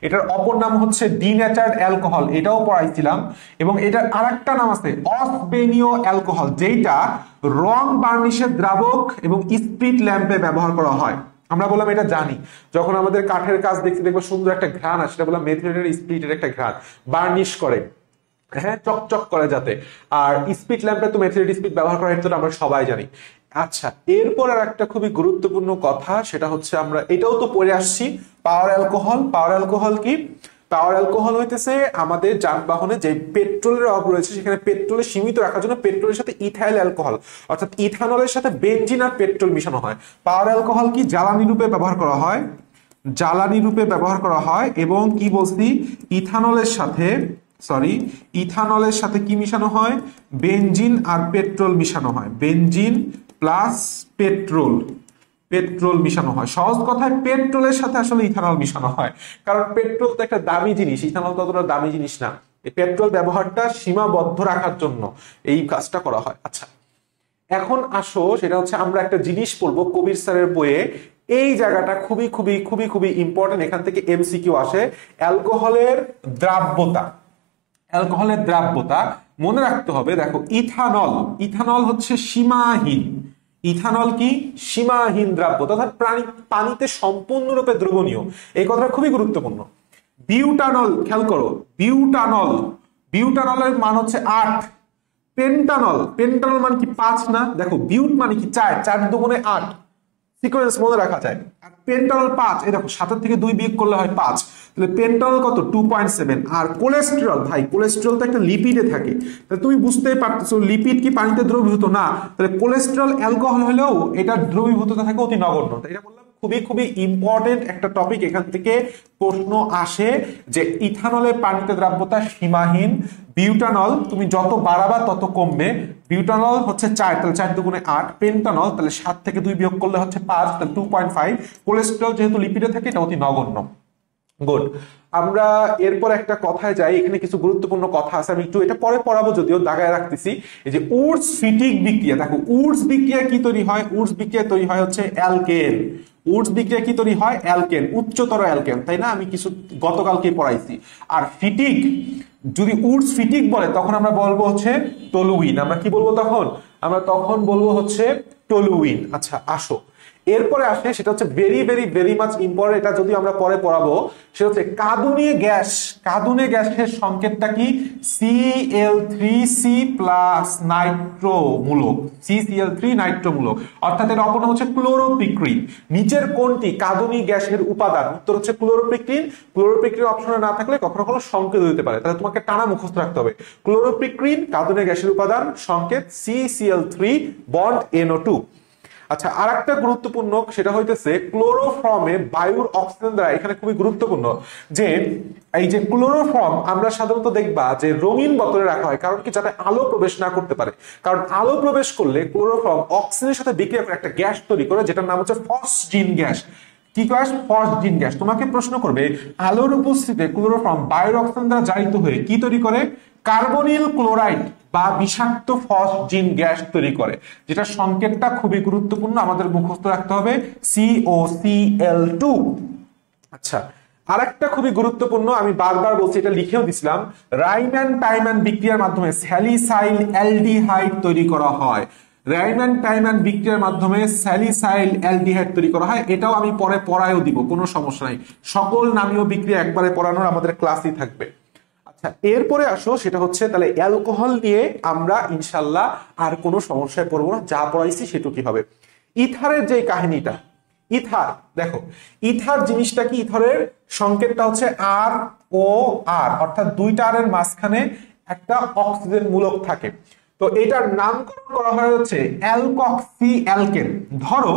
এটার অপর নাম হচ্ছে ডিনেচার্ড অ্যালকোহল, এটাও পড়াইছিলাম। এবং এটার আরেকটা নাম আছে অসবেনীয় অ্যালকোহল, যেটা রং বার্নিশের দ্রাবক এবং স্পিরিট ল্যাম্পে ব্যবহার করা হয়। আমরা বললাম এটা জানি, যখন আমাদের কাঠের কাজ দেখতে দেখবো সুন্দর একটা ঘ্রাণ আসে, সেটা বললাম মেথিলেটেড স্পিরিটের একটা ঘ্রাণ, বার্নিশ করে, হ্যাঁ, চকচক করে যাতে। আর স্পিড ল্যাম্পে তো মেথিলেটেড স্পিড ব্যবহার করা, এটা আমরা সবাই জানি। আচ্ছা, এরপর আর একটা খুবই গুরুত্বপূর্ণ কথা, সেটা হচ্ছে আমরা এটাও তো পড়ে আসছি, পাওয়ার অ্যালকোহল কি? পাওয়ার অ্যালকোহল হইতেছে আমাদের যানবাহনে যে পেট্রোলের অভাব রয়েছে সেখানে পেট্রোলে সীমিত রাখার জন্য পেট্রোলের সাথে ইথাইল অ্যালকোহল অর্থাৎ ইথানলের সাথে বেনজিন আর পেট্রোল মিশানো হয়। পাওয়ার অ্যালকোহল কি জ্বালানি রূপে ব্যবহার করা হয়, জ্বালানি রূপে ব্যবহার করা হয় এবং কি বলছি ইথানলের সাথে ইথানলের সাথে কি মিশানো হয়, বেনজিন আর পেট্রোল মিশানো হয়, বেনজিন প্লাস পেট্রোল মিশানো হয়। সহজ কথায় পেট্রোলের সাথে আসলে ইথানল মিশানো হয়, কারণ পেট্রোল তো একটা দামি জিনিস, ইথানল তো অতটা দামি জিনিস না। এই পেট্রোল ব্যবহারটা সীমাবদ্ধ রাখার জন্য এই কাজটা করা হয়। আচ্ছা, এখন আসো সেটা হচ্ছে আমরা একটা জিনিস পড়বো কবির স্যারের বইয়ে, এই জায়গাটা খুবই খুবই খুবই খুবই ইম্পর্টেন্ট, এখান থেকে এমসিকিউ আসে। অ্যালকোহলের দ্রাব্যতা, অ্যালকোহলের দ্রাব্যতা মনে রাখতে হবে। দেখো ইথানল হচ্ছে সীমাহীন, ইথানল কি সীমাহীন দ্রাব্যতা অর্থাৎ পানিতে সম্পূর্ণরূপে দ্রবণীয়, এই কথাটা খুবই গুরুত্বপূর্ণ। বিউটানল, খেয়াল করো, বিউটানলের মান হচ্ছে 8, পেন্টানল মানে কি 5 না, দেখো বিউট মানে কি 4 দুগুণে 8, সিকোয়েন্স মনে রাখা যায়। আর পেন্টানল 5, এই দেখো 7 থেকে 2 বিয়োগ করলে হয় 5, তাহলে পেন্টানল কত 2.7। আর কোলেস্টেরল, ভাই কোলেস্টেরল তো একটা লিপিডে থাকে, তাহলে তুমি বুঝতেই পারতেছো লিপিড কি পানিতে দ্রবীভূত না, তাহলে কোলেস্টেরল অ্যালকোহল হলেও এটা দ্রবীভূততা থাকে অতি নগণ্য। এটা বললাম খুবই খুবই ইম্পর্টেন্ট একটা টপিক, এখান থেকে প্রশ্ন আসে যে ইথানলের পানিতে দ্রাব্যতা সীমাহীন, বিউটানল তুমি যত বাড়াবা তত কমবে, বিউটানল হচ্ছে 4, তাহলে 4 দুগুণে 8, পেন্টানল তাহলে 7 থেকে 2 বিয়োগ করলে হচ্ছে 5, তাহলে 2.5, কোলেস্টেরল যেহেতু লিপিডে থাকে এটা অতি নগণ্য। গুড, আমরা এরপর একটা কথায় যাই, এখানে কিছু গুরুত্বপূর্ণ কথা আছে, আমি একটু এটা পরে পড়াবো যদিও দাগায় রাখতেছি। এই যে উডস ফিটিক বিক্রিয়া, দেখো উডস বিক্রিয়া কি তৈরি হয়, উডস বিক্রিয়া তৈরি হয় হচ্ছে অ্যালকেন, উডস বিক্রিয়া কি তৈরি হয় অ্যালকেন, উচ্চতর অ্যালকেন, তাই না, আমি কিছু গতকালকে পড়াইছি। আর ফিটিক, যদি উডস ফিটিক বলে তখন আমরা বলবো হচ্ছে টলুইন, আমরা কি বলবো তখন, আমরা তখন বলবো হচ্ছে টলুইন। আচ্ছা আসো এরপরে আসে সেটা হচ্ছে very very very much important, এটা যদি আমরা পরে পড়াবো, সেটা হচ্ছে কাঁদুনে গ্যাস, কাঁদুনে গ্যাসের সংকেতটা কি Cl3C প্লাস নাইট্রোমূলক, CCl3 নাইট্রোমূলক, অর্থাৎ এর অপর নাম হচ্ছে ক্লোরোপিক্রিন। নিচের কোনটি কাঁদুনি গ্যাসের উপাদান, উত্তর হচ্ছে ক্লোরোপিক্রিন। ক্লোরোপিক্রিন অপশনে না থাকলে কখনো কোনো সংকেত দিতে পারে, তাহলে তোমাকে টানা মুখস্থ রাখতে হবে ক্লোরোপিক্রিন কাঁদুনে গ্যাসের উপাদান, সংকেত CCl3 বন্ড NO2। আচ্ছা, আর একটা গুরুত্বপূর্ণ সেটা হইতেছে ক্লোরোফর্মে বায়ুর অক্সিজেন দ্বারা, এখানে খুবই গুরুত্বপূর্ণ যে এই যে ক্লোরোফর্ম আমরা সাধারণত দেখবা যে রঙিন বোতলে রাখা হয়, কারণ কি যাতে আলো প্রবেশ না করতে পারে, কারণ আলো প্রবেশ করলে ক্লোরোফর্ম অক্সিজেনের সাথে বিক্রিয়া করে একটা গ্যাস তৈরি করে যেটার নাম হচ্ছে ফসজিন গ্যাস। কি গ্যাস, ফসজিন গ্যাস। তোমাকে প্রশ্ন করবে আলোর উপস্থিতিতে ক্লোরোফর্ম বায়ুর অক্সিজেন দ্বারা জারিত হয়ে কি তৈরি করে, কার্বনিল ক্লোরাইড বা বিষাক্ত ফসজিন গ্যাস তৈরি করে, যেটা সংকেতটা খুবই গুরুত্বপূর্ণ, আমাদের মুখস্থ রাখতে হবে COCl2। আচ্ছা, আরেকটা খুবই গুরুত্বপূর্ণ, আমি বারবার বলছি, এটা লিখেও দিছিলাম, রাইম্যান টাইম্যান বিক্রিয়ার মাধ্যমে স্যালিসাইল অ্যালডিহাইড তৈরি করা হয়, রাইম্যান টাইম্যান বিক্রিয়ার মাধ্যমে স্যালিসাইল অ্যালডিহাইড তৈরি করা হয়, এটাও আমি পরে পড়ায়ও দিব, কোনো সমস্যা নাই, সকল নামীয় বিক্রিয়া একবারে পড়ানোর আমাদের ক্লাসই থাকবে। আচ্ছা, এরপরে আসো সেটা হচ্ছে তাহলে অ্যালকোহল নিয়ে আমরা ইনশাল্লাহ আর কোনো সমস্যায় পড়বো না, যা পড়াইছি সেটুকুই হবে। ইথারের যে কাহিনীটা, ইথার দেখো, ইথার জিনিসটা কি, ইথারের সংকেতটা হচ্ছে ROR, অর্থাৎ দুইটা আর এর মাঝখানে একটা অক্সিজেন মূলক থাকে, তো এটার নামকরণ করা হয় হচ্ছে অ্যালকক্সি অ্যালকেন। ধরো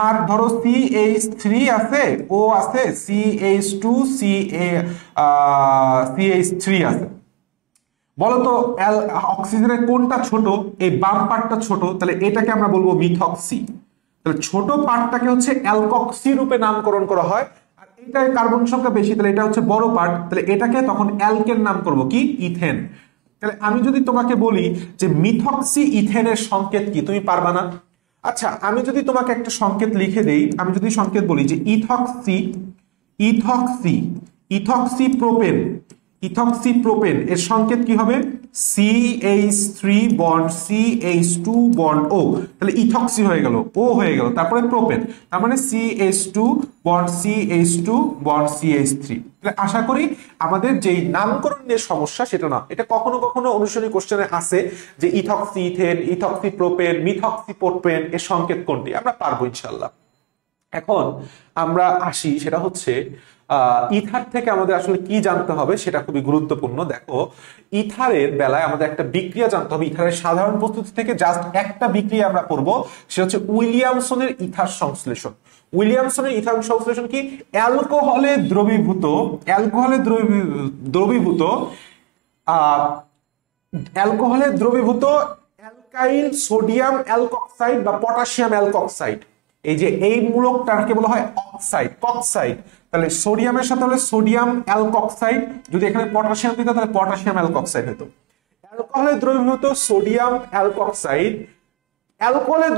আর ধরো CH3 আছে, ও আছে, CH2 CH3 আছে, বলতো অক্সিজেনের কোনটা ছোট, এই বাম পার্টটা ছোট, তাহলে এটাকে আমরা বলবো মিথক্সি, তাহলে ছোট পার্টটাকে হচ্ছে অ্যালকক্সি রূপে নামকরণ করা হয়, আর এটার কার্বন সংখ্যা বেশি, তাহলে এটা হচ্ছে বড় পার্ট, তাহলে এটাকে তখন অ্যালকেন নাম করব কি, ইথেন। তাহলে আমি যদি তোমাকে বলি যে মিথক্সি ইথেনের সংকেত কি, তুমি পারবা না। আচ্ছা, আমি যদি তোমাকে একটা সংকেত লিখে দেই, আমি যদি সংকেত বলি যে ইথক্সিপ্রোপেন এর সংকেত কি হবে, CH3 bond CH2 bond O, তাহলে ইথক্সি হয়ে গেল, O হয়ে গেল, তারপরে প্রোপেন, তার মানে CH2 bond CH2 bond CH3। তাহলে আশা করি আমাদের যেই নামকরণ নিয়ে সমস্যা সেটা না, এটা কখনো কখনো অনুশীলনী কোশ্চেনে আসে যে ইথক্সি ইথেন, ইথক্সিপ্রোপেন, মিথক্সিপ্রোপেন এর সংকেত কোনটি, আমরা পারবো ইনশাআল্লাহ। এখন আমরা আসি সেটা হচ্ছে ইথার থেকে আমাদের আসলে কি জানতে হবে সেটা খুবই গুরুত্বপূর্ণ। দেখো, ইথারের বেলায় আমাদের একটা বিক্রিয়া জানতে হবে। ইথারের সাধারণ প্রস্তুতি থেকে জাস্ট একটা বিক্রিয়া আমরা করব, সেটা হচ্ছে উইলিয়ামসনের ইথার সংশ্লেষণ। উইলিয়ামসনের ইথার সংশ্লেষণ কি? অ্যালকোহলে দ্রবীভূত অ্যালকাইল সোডিয়াম অ্যালকক্সাইড বা পটাশিয়াম অ্যালকক্সাইড, এই যে এই মূলকটাকে বলা হয় অক্সাইড, কক্সাইড। তাহলে সোডিয়ামের সাথে হলে সোডিয়াম অ্যালকক্সাইড, যদি এখানে পটাশিয়াম দিত তাহলে পটাশিয়াম অ্যালকক্সাইড হতো। অ্যালকোহলে দ্রবীভূত সোডিয়াম অ্যালকক্সাইড অ্যালকোহলে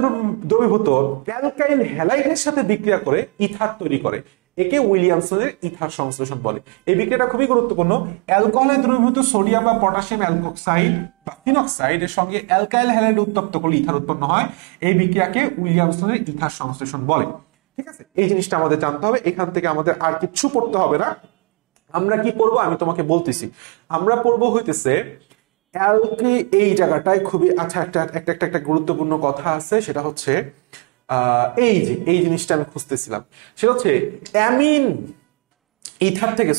দ্রবীভূত অ্যালকাইল হ্যালাইডের সাথে বিক্রিয়া করে ইথার তৈরি করে। একে উইলিয়ামসনের ইথার সংশ্লেষণ বলে। এই বিক্রিয়াটা খুবই গুরুত্বপূর্ণ। অ্যালকোহলে দ্রবীভূত সোডিয়াম বা পটাশিয়াম অ্যালকক্সাইড বা ফিনক্সাইড এর সঙ্গে অ্যালকাইল হ্যালাইড উত্তপ্ত করলে ইথার উৎপন্ন হয়। এই বিক্রিয়াকে উইলিয়ামসনের ইথার সংশ্লেষণ বলে। ঠিক আছে, এই জিনিসটা আমাদের জানতে হবে। এখান থেকে আমাদের আর কিছু পড়তে হবে না। আমরা কি পড়বো আমি তোমাকে বলতেছি। আমরা পড়বো হইতেছে এই জায়গাটায় খুবই আচ্ছা একটা গুরুত্বপূর্ণ কথা আছে, সেটা হচ্ছে এই জিনিসটা আমি খুঁজতেছিলাম। সেটা হচ্ছে অ্যামিন ইথার থেকে,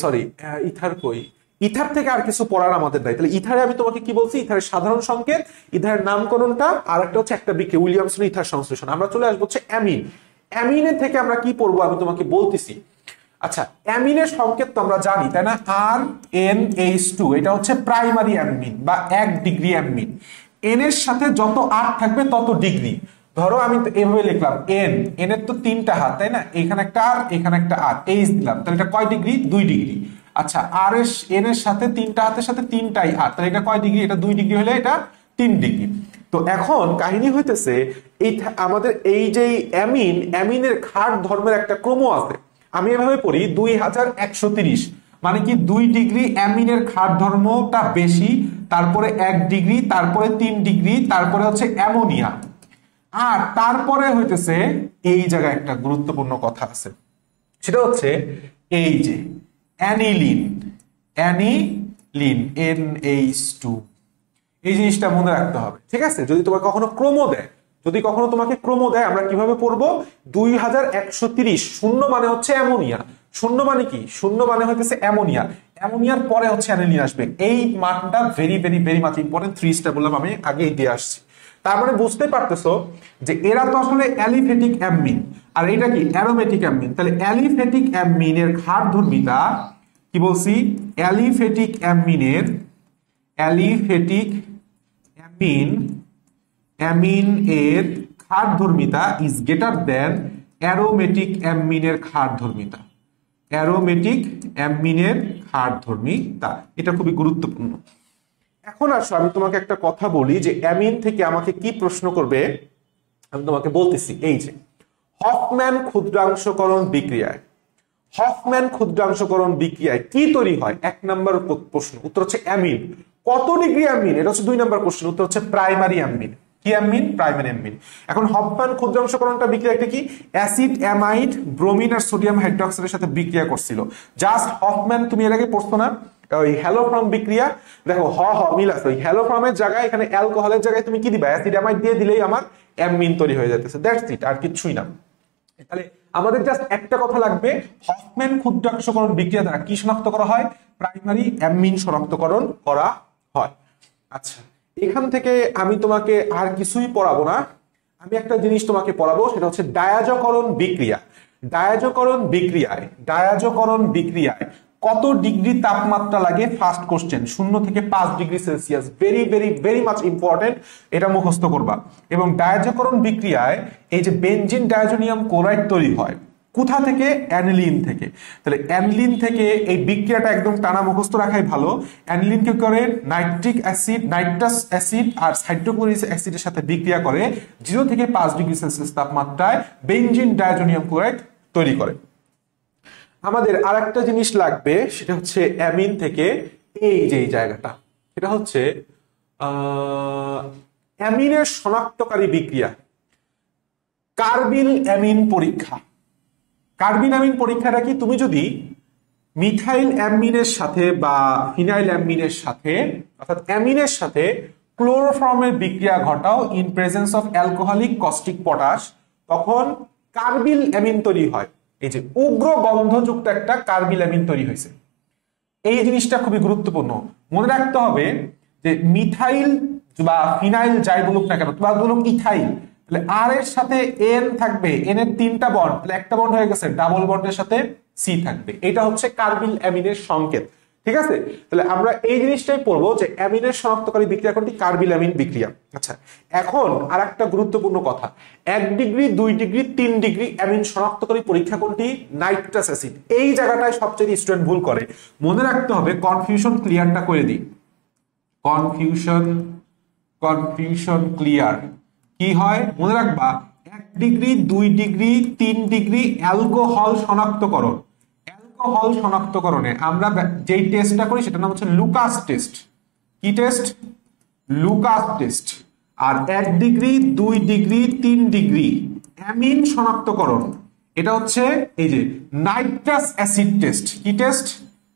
ইথার থেকে আর কিছু পড়ার আমাদের নাই। তাহলে ইথারে আমি তোমাকে কি বলছি? ইথারের সাধারণ সংকেত, ইথারের নামকরণটা, আর একটা হচ্ছে একটা বিক্রিয়া উইলিয়ামসন ইথার সংশ্লেষণ। আমরা চলে আসবো হচ্ছে অ্যামিন। অ্যামিনের থেকে আমরা কি পড়বো আমি তোমাকে বলতেছি। আচ্ছা, অ্যামিনের সংকেত তো আমরা জানি, তাই না? RNH2, এটা হচ্ছে প্রাইমারি অ্যামিন বা 1 ডিগ্রি অ্যামিন। এন এর সাথে যত আর থাকবে তত ডিগ্রি। ধরো আমি এভাবে লিখলাম এন এর তো 3টা হাত, তাই না? এখানে একটা আর, এখানে একটা আর, এইচ দিলাম, তাহলে এটা কয় ডিগ্রি? 2 ডিগ্রি। আচ্ছা, এন এর সাথে 3টা হাতের সাথে 3টাই আর, তাহলে এটা কয় ডিগ্রি? এটা 2 ডিগ্রি হলে এটা 3 ডিগ্রি। তো এখন কাহিনী হইতেছে এই আমাদের এই যে অ্যামিনের ক্ষার ধর্মের একটা ক্রম আছে। আমি এভাবে পড়ি 2130, মানে কি 2 ডিগ্রি অ্যামিনের ক্ষার ধর্মটা বেশি, তারপরে 1 ডিগ্রি, তারপরে 3 ডিগ্রি, তারপরে হচ্ছে অ্যামোনিয়া, আর তারপরে হইতেছে এই জায়গায় একটা গুরুত্বপূর্ণ কথা আছে, সেটা হচ্ছে এই যে অ্যানিলিন NH2। এই জিনিসটা মনে রাখতে হবে, ঠিক আছে? যদি তোমাকে কখনো ক্রম দেয়, আমরা কিভাবে পড়বো? 2130, শূন্য মানে হচ্ছে অ্যামোনিয়া। শূন্য মানে কি? শূন্য মানে হচ্ছে অ্যামোনিয়া। অ্যামোনিয়ার পরে হচ্ছে অ্যানিলিন আসবে। এই মানটা very very very much important. 3 star বললাম, আমি আগেই দিয়ে আসছি। তার মানে বুঝতে পারতেছো যে এরা তো আসলে অ্যালিফেটিক অ্যামিন, আর এটা কি? Aromatic amine. তাহলে অ্যালিফেটিক অ্যামিনের ক্ষার ধর্মিতা কি বলছি? অ্যালিফেটিক অ্যামিন এর ক্ষার ধর্মিতা ইজ গ্রেটার দেন অ্যারোমেটিক অ্যামিনের ক্ষার ধর্মিতা। অ্যারোমেটিক অ্যামিনের ক্ষার ধর্মিতা, এটা খুবই গুরুত্বপূর্ণ। এখন আসো আমি তোমাকে একটা কথা বলি যে অ্যামিন থেকে আমাকে কি প্রশ্ন করবে আমি তোমাকে বলতেছি। এই যে হফম্যান ক্ষুদ্রাংশকরণ বিক্রিয়ায় কি তৈরি হয়? 1 নম্বর প্রশ্ন, উত্তর হচ্ছে অ্যামিন। কত ডিগ্রি অ্যামিন? এটা হচ্ছে 2 নম্বর প্রশ্ন, উত্তর হচ্ছে প্রাইমারি অ্যামিন। কি অ্যামিন? Primary amine. এখন হফম্যান ক্ষুদ্রাংশকরণটা বিক্রিয়াটা কি? অ্যাসিড অ্যামাইড ব্রোমিন আর সোডিয়াম হাইড্রোক্সাইডের সাথে বিক্রিয়া করছিল। জাস্ট হফম্যান তুমি এর আগে পড়ছো না? ওই হ্যালোফর্ম বিক্রিয়া, দেখো মিল আছে। ওই হ্যালোফর্মের জায়গায় এখানে অ্যালকোহলের জায়গায় তুমি কি দিবা? অ্যাসিড অ্যামাইড দিয়ে দিলেই আমার অ্যামিন তৈরি হয়ে যাচ্ছে। দ্যাটস ইট, আর কিছুই না। তাহলে আমাদের জাস্ট একটা কথা লাগবে, হফম্যান ক্ষুদ্রাংশকরণ বিক্রিয়া দ্বারা কি শনাক্ত করা হয়? প্রাইমারি অ্যামিন শনাক্তকরণ করা হয়। আচ্ছা, এখান থেকে আমি তোমাকে আর কিছুই পড়াবো না। আমি একটা জিনিস তোমাকে পড়াবো, সেটা হচ্ছে ডায়াজকরণ বিক্রিয়ায় কত ডিগ্রি তাপমাত্রা লাগে? ফার্স্ট কোশ্চেন, 0 থেকে 5 degree Celsius. Very very very much important, এটা মুখস্থ করবা। এবং ডায়াজকরণ বিক্রিয়ায় এই যে বেনজিন ডায়াজোনিয়াম ক্লোরাইড তৈরি হয় কোথা থেকে? অ্যানিলিন থেকে। তাহলে অ্যানিলিন থেকে এই বিক্রিয়াটা একদম টানা মুখস্থ রাখাই ভালো। অ্যানিলিন কি করে? নাইট্রাস অ্যাসিড আর হাইড্রোক্লোরিক অ্যাসিডের সাথে বিক্রিয়া করে 0 থেকে 5 ডিগ্রি সেলসিয়াস তাপমাত্রায় বেনজিন ডায়াজোনিয়াম ক্লোরাইড তৈরি করে। আমাদের আরেকটা জিনিস লাগবে, সেটা হচ্ছে অ্যামিন থেকে এই যে জায়গাটা, সেটা হচ্ছে অ্যামিনের শনাক্তকারী বিক্রিয়া, কার্বিল অ্যামিন পরীক্ষা। কার্বিল অ্যামিন পরীক্ষাটা কি? তুমি যদি মিথাইল অ্যামিনের সাথে বা ফিনাইল অ্যামিনের সাথে, অর্থাৎ অ্যামিনের সাথে ক্লোরোফর্মের বিক্রিয়া ঘটাও in presence of alcoholic caustic potash, তখন কার্বিল অ্যামিন তৈরি হয়। এই যে উগ্র গন্ধযুক্ত একটা কার্বিল অ্যামিন তৈরি হয়েছে। এই জিনিসটা খুবই গুরুত্বপূর্ণ, মনে রাখতে হবে যে মিথাইল বা ফিনাইল যাই বলুক না কেন, বা বলুক ইথাইল, তাহলে আর এর সাথে এন থাকবে, এন এর 3টা বন্ড, তাহলে একটা বন্ড হয়ে গেছে, ডাবল বন্ডের সাথে সি থাকবে। এটা হচ্ছে কার্বিল অ্যামিনের সংকেত। ঠিক আছে, তাহলে আমরা এই জিনিসটাই পড়বো যে অ্যামিনের শনাক্তকারী বিক্রিয়া কোনটি? কার্বিল অ্যামিন বিক্রিয়া। আচ্ছা, এখন আর একটা গুরুত্বপূর্ণ কথা, 1 ডিগ্রি 2 ডিগ্রি 3 ডিগ্রি অ্যামিন শনাক্তকারী পরীক্ষা কোনটি? Nitrous acid. এই জায়গাটায় সবচেয়ে স্টুডেন্ট ভুল করে, মনে রাখতে হবে, কনফিউশন ক্লিয়ারটা করে দিই। কনফিউশন ক্লিয়ার কি হয় মনে রাখবা, 1 ডিগ্রি 2 ডিগ্রি 3 ডিগ্রি অ্যালকোহল শনাক্তকরণ। অ্যালকোহল শনাক্তকরণে আমরা যেই টেস্টটা করি সেটার নাম হচ্ছে লুকাস টেস্ট। কি টেস্ট? Lucas test. আর 1 ডিগ্রি 2 ডিগ্রি 3 ডিগ্রি অ্যামিন শনাক্তকরণ, এটা হচ্ছে এই যে নাইট্রাস অ্যাসিড টেস্ট। কি টেস্ট?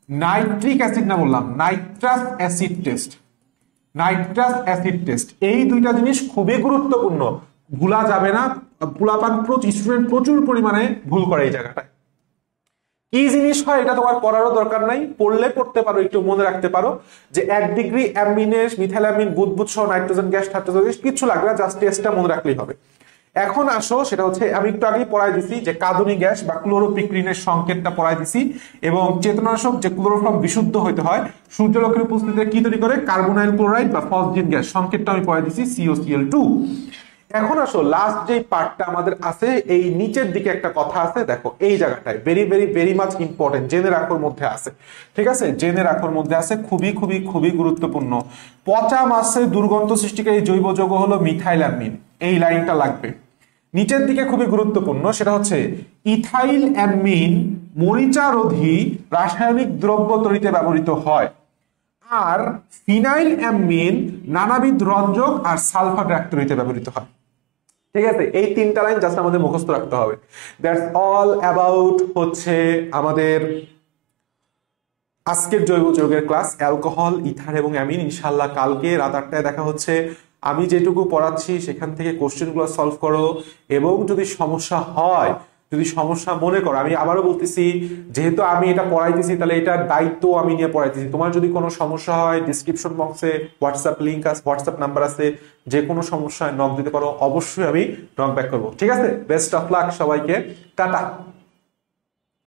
নাইট্রিক অ্যাসিড না বললাম, nitrous acid test. Nitrous acid test, এই দুইটা জিনিস খুবই গুরুত্বপূর্ণ, ভুলা যাবে না। পোলাপান স্টুডেন্ট প্রচুর পরিমাণে ভুল করে এই জায়গাটায়। কি জিনিস হয় এটা তোমার পড়ারও দরকার নাই, পড়লে পড়তে পারো, একটু মনে রাখতে পারো যে 1 ডিগ্রি অ্যামিনের মিথাইলামিন বুদবুদ সহ নাইট্রোজেন গ্যাস নাইট্রোজেন গ্যাস কিছু লাগবে না, জাস্ট টেস্টটা মনে রাখলেই হবে। এখন আসো, সেটা হচ্ছে আমি একটু আগেই পড়াই দিছি যে কাঁদুনি গ্যাস বা ক্লোরোপিক্রিনের সংকেতটা পড়াই দিছি, এবং চেতনানাশক যে ক্লোরোফর্ম বিশুদ্ধ হইতে হয় সূর্যালোকের উপস্থিতিতে কি তৈরি করে? কার্বনাইল ক্লোরাইড বা ফসজিন গ্যাস, সংকেতটা আমি পড়াই দিছি COCl2। এখন আসো লাস্ট যে পার্টটা আমাদের আছে, এই নিচের দিকে একটা কথা আছে, দেখো এই জায়গাটায় very very very much important, জেনে রাখার মধ্যে আছে। ঠিক আছে, জেনে রাখার মধ্যে আছে, খুবই খুবই খুবই গুরুত্বপূর্ণ। পচা মাছে দুর্গন্ধ সৃষ্টিকারী জৈব যৌগ হলো মিথাইলামিন, এই লাইনটা লাগবে। নিচের দিকে খুবই গুরুত্বপূর্ণ, সেটা হচ্ছে ইথাইল অ্যামিন মরিচারোধী রাসায়নিক দ্রব্য তৈরিতে ব্যবহৃত হয়, আর ফিনাইল অ্যামিন নানাবিধ রঞ্জক আর সালফার ড্রাগ তৈরিতে ব্যবহৃত হয়। ঠিক আছে, এই 3টা লাইন জাস্ট আমাদের মুখস্থ রাখতে হবে। দ্যাটস অল অ্যাবাউট হচ্ছে আমাদের আজকের জৈব যৌগের ক্লাস, অ্যালকোহল, ইথার এবং অ্যামিন। ইনশাআল্লাহ কালকে রাত 8টায় দেখা হচ্ছে। আমি যেটুকু পড়াচ্ছি সেখান থেকে কোশ্চেনগুলো সলভ করো, এবং যদি সমস্যা হয়, যদি সমস্যা মনে করো, আমি আবারও বলতেছি, যেহেতু আমি এটা পড়াইতেছি তাহলে এটার দায়িত্ব আমি নিয়ে পড়াইতেছি। তোমার যদি কোনো সমস্যা হয়, ডিসক্রিপশন বক্সে হোয়াটসঅ্যাপ লিঙ্ক আছে, হোয়াটসঅ্যাপ নাম্বার আছে, যে কোনো সমস্যায় নক দিতে পারো, অবশ্যই আমি নক ব্যাক করবো। ঠিক আছে, বেস্ট অফ লাক সবাইকে, টাটা।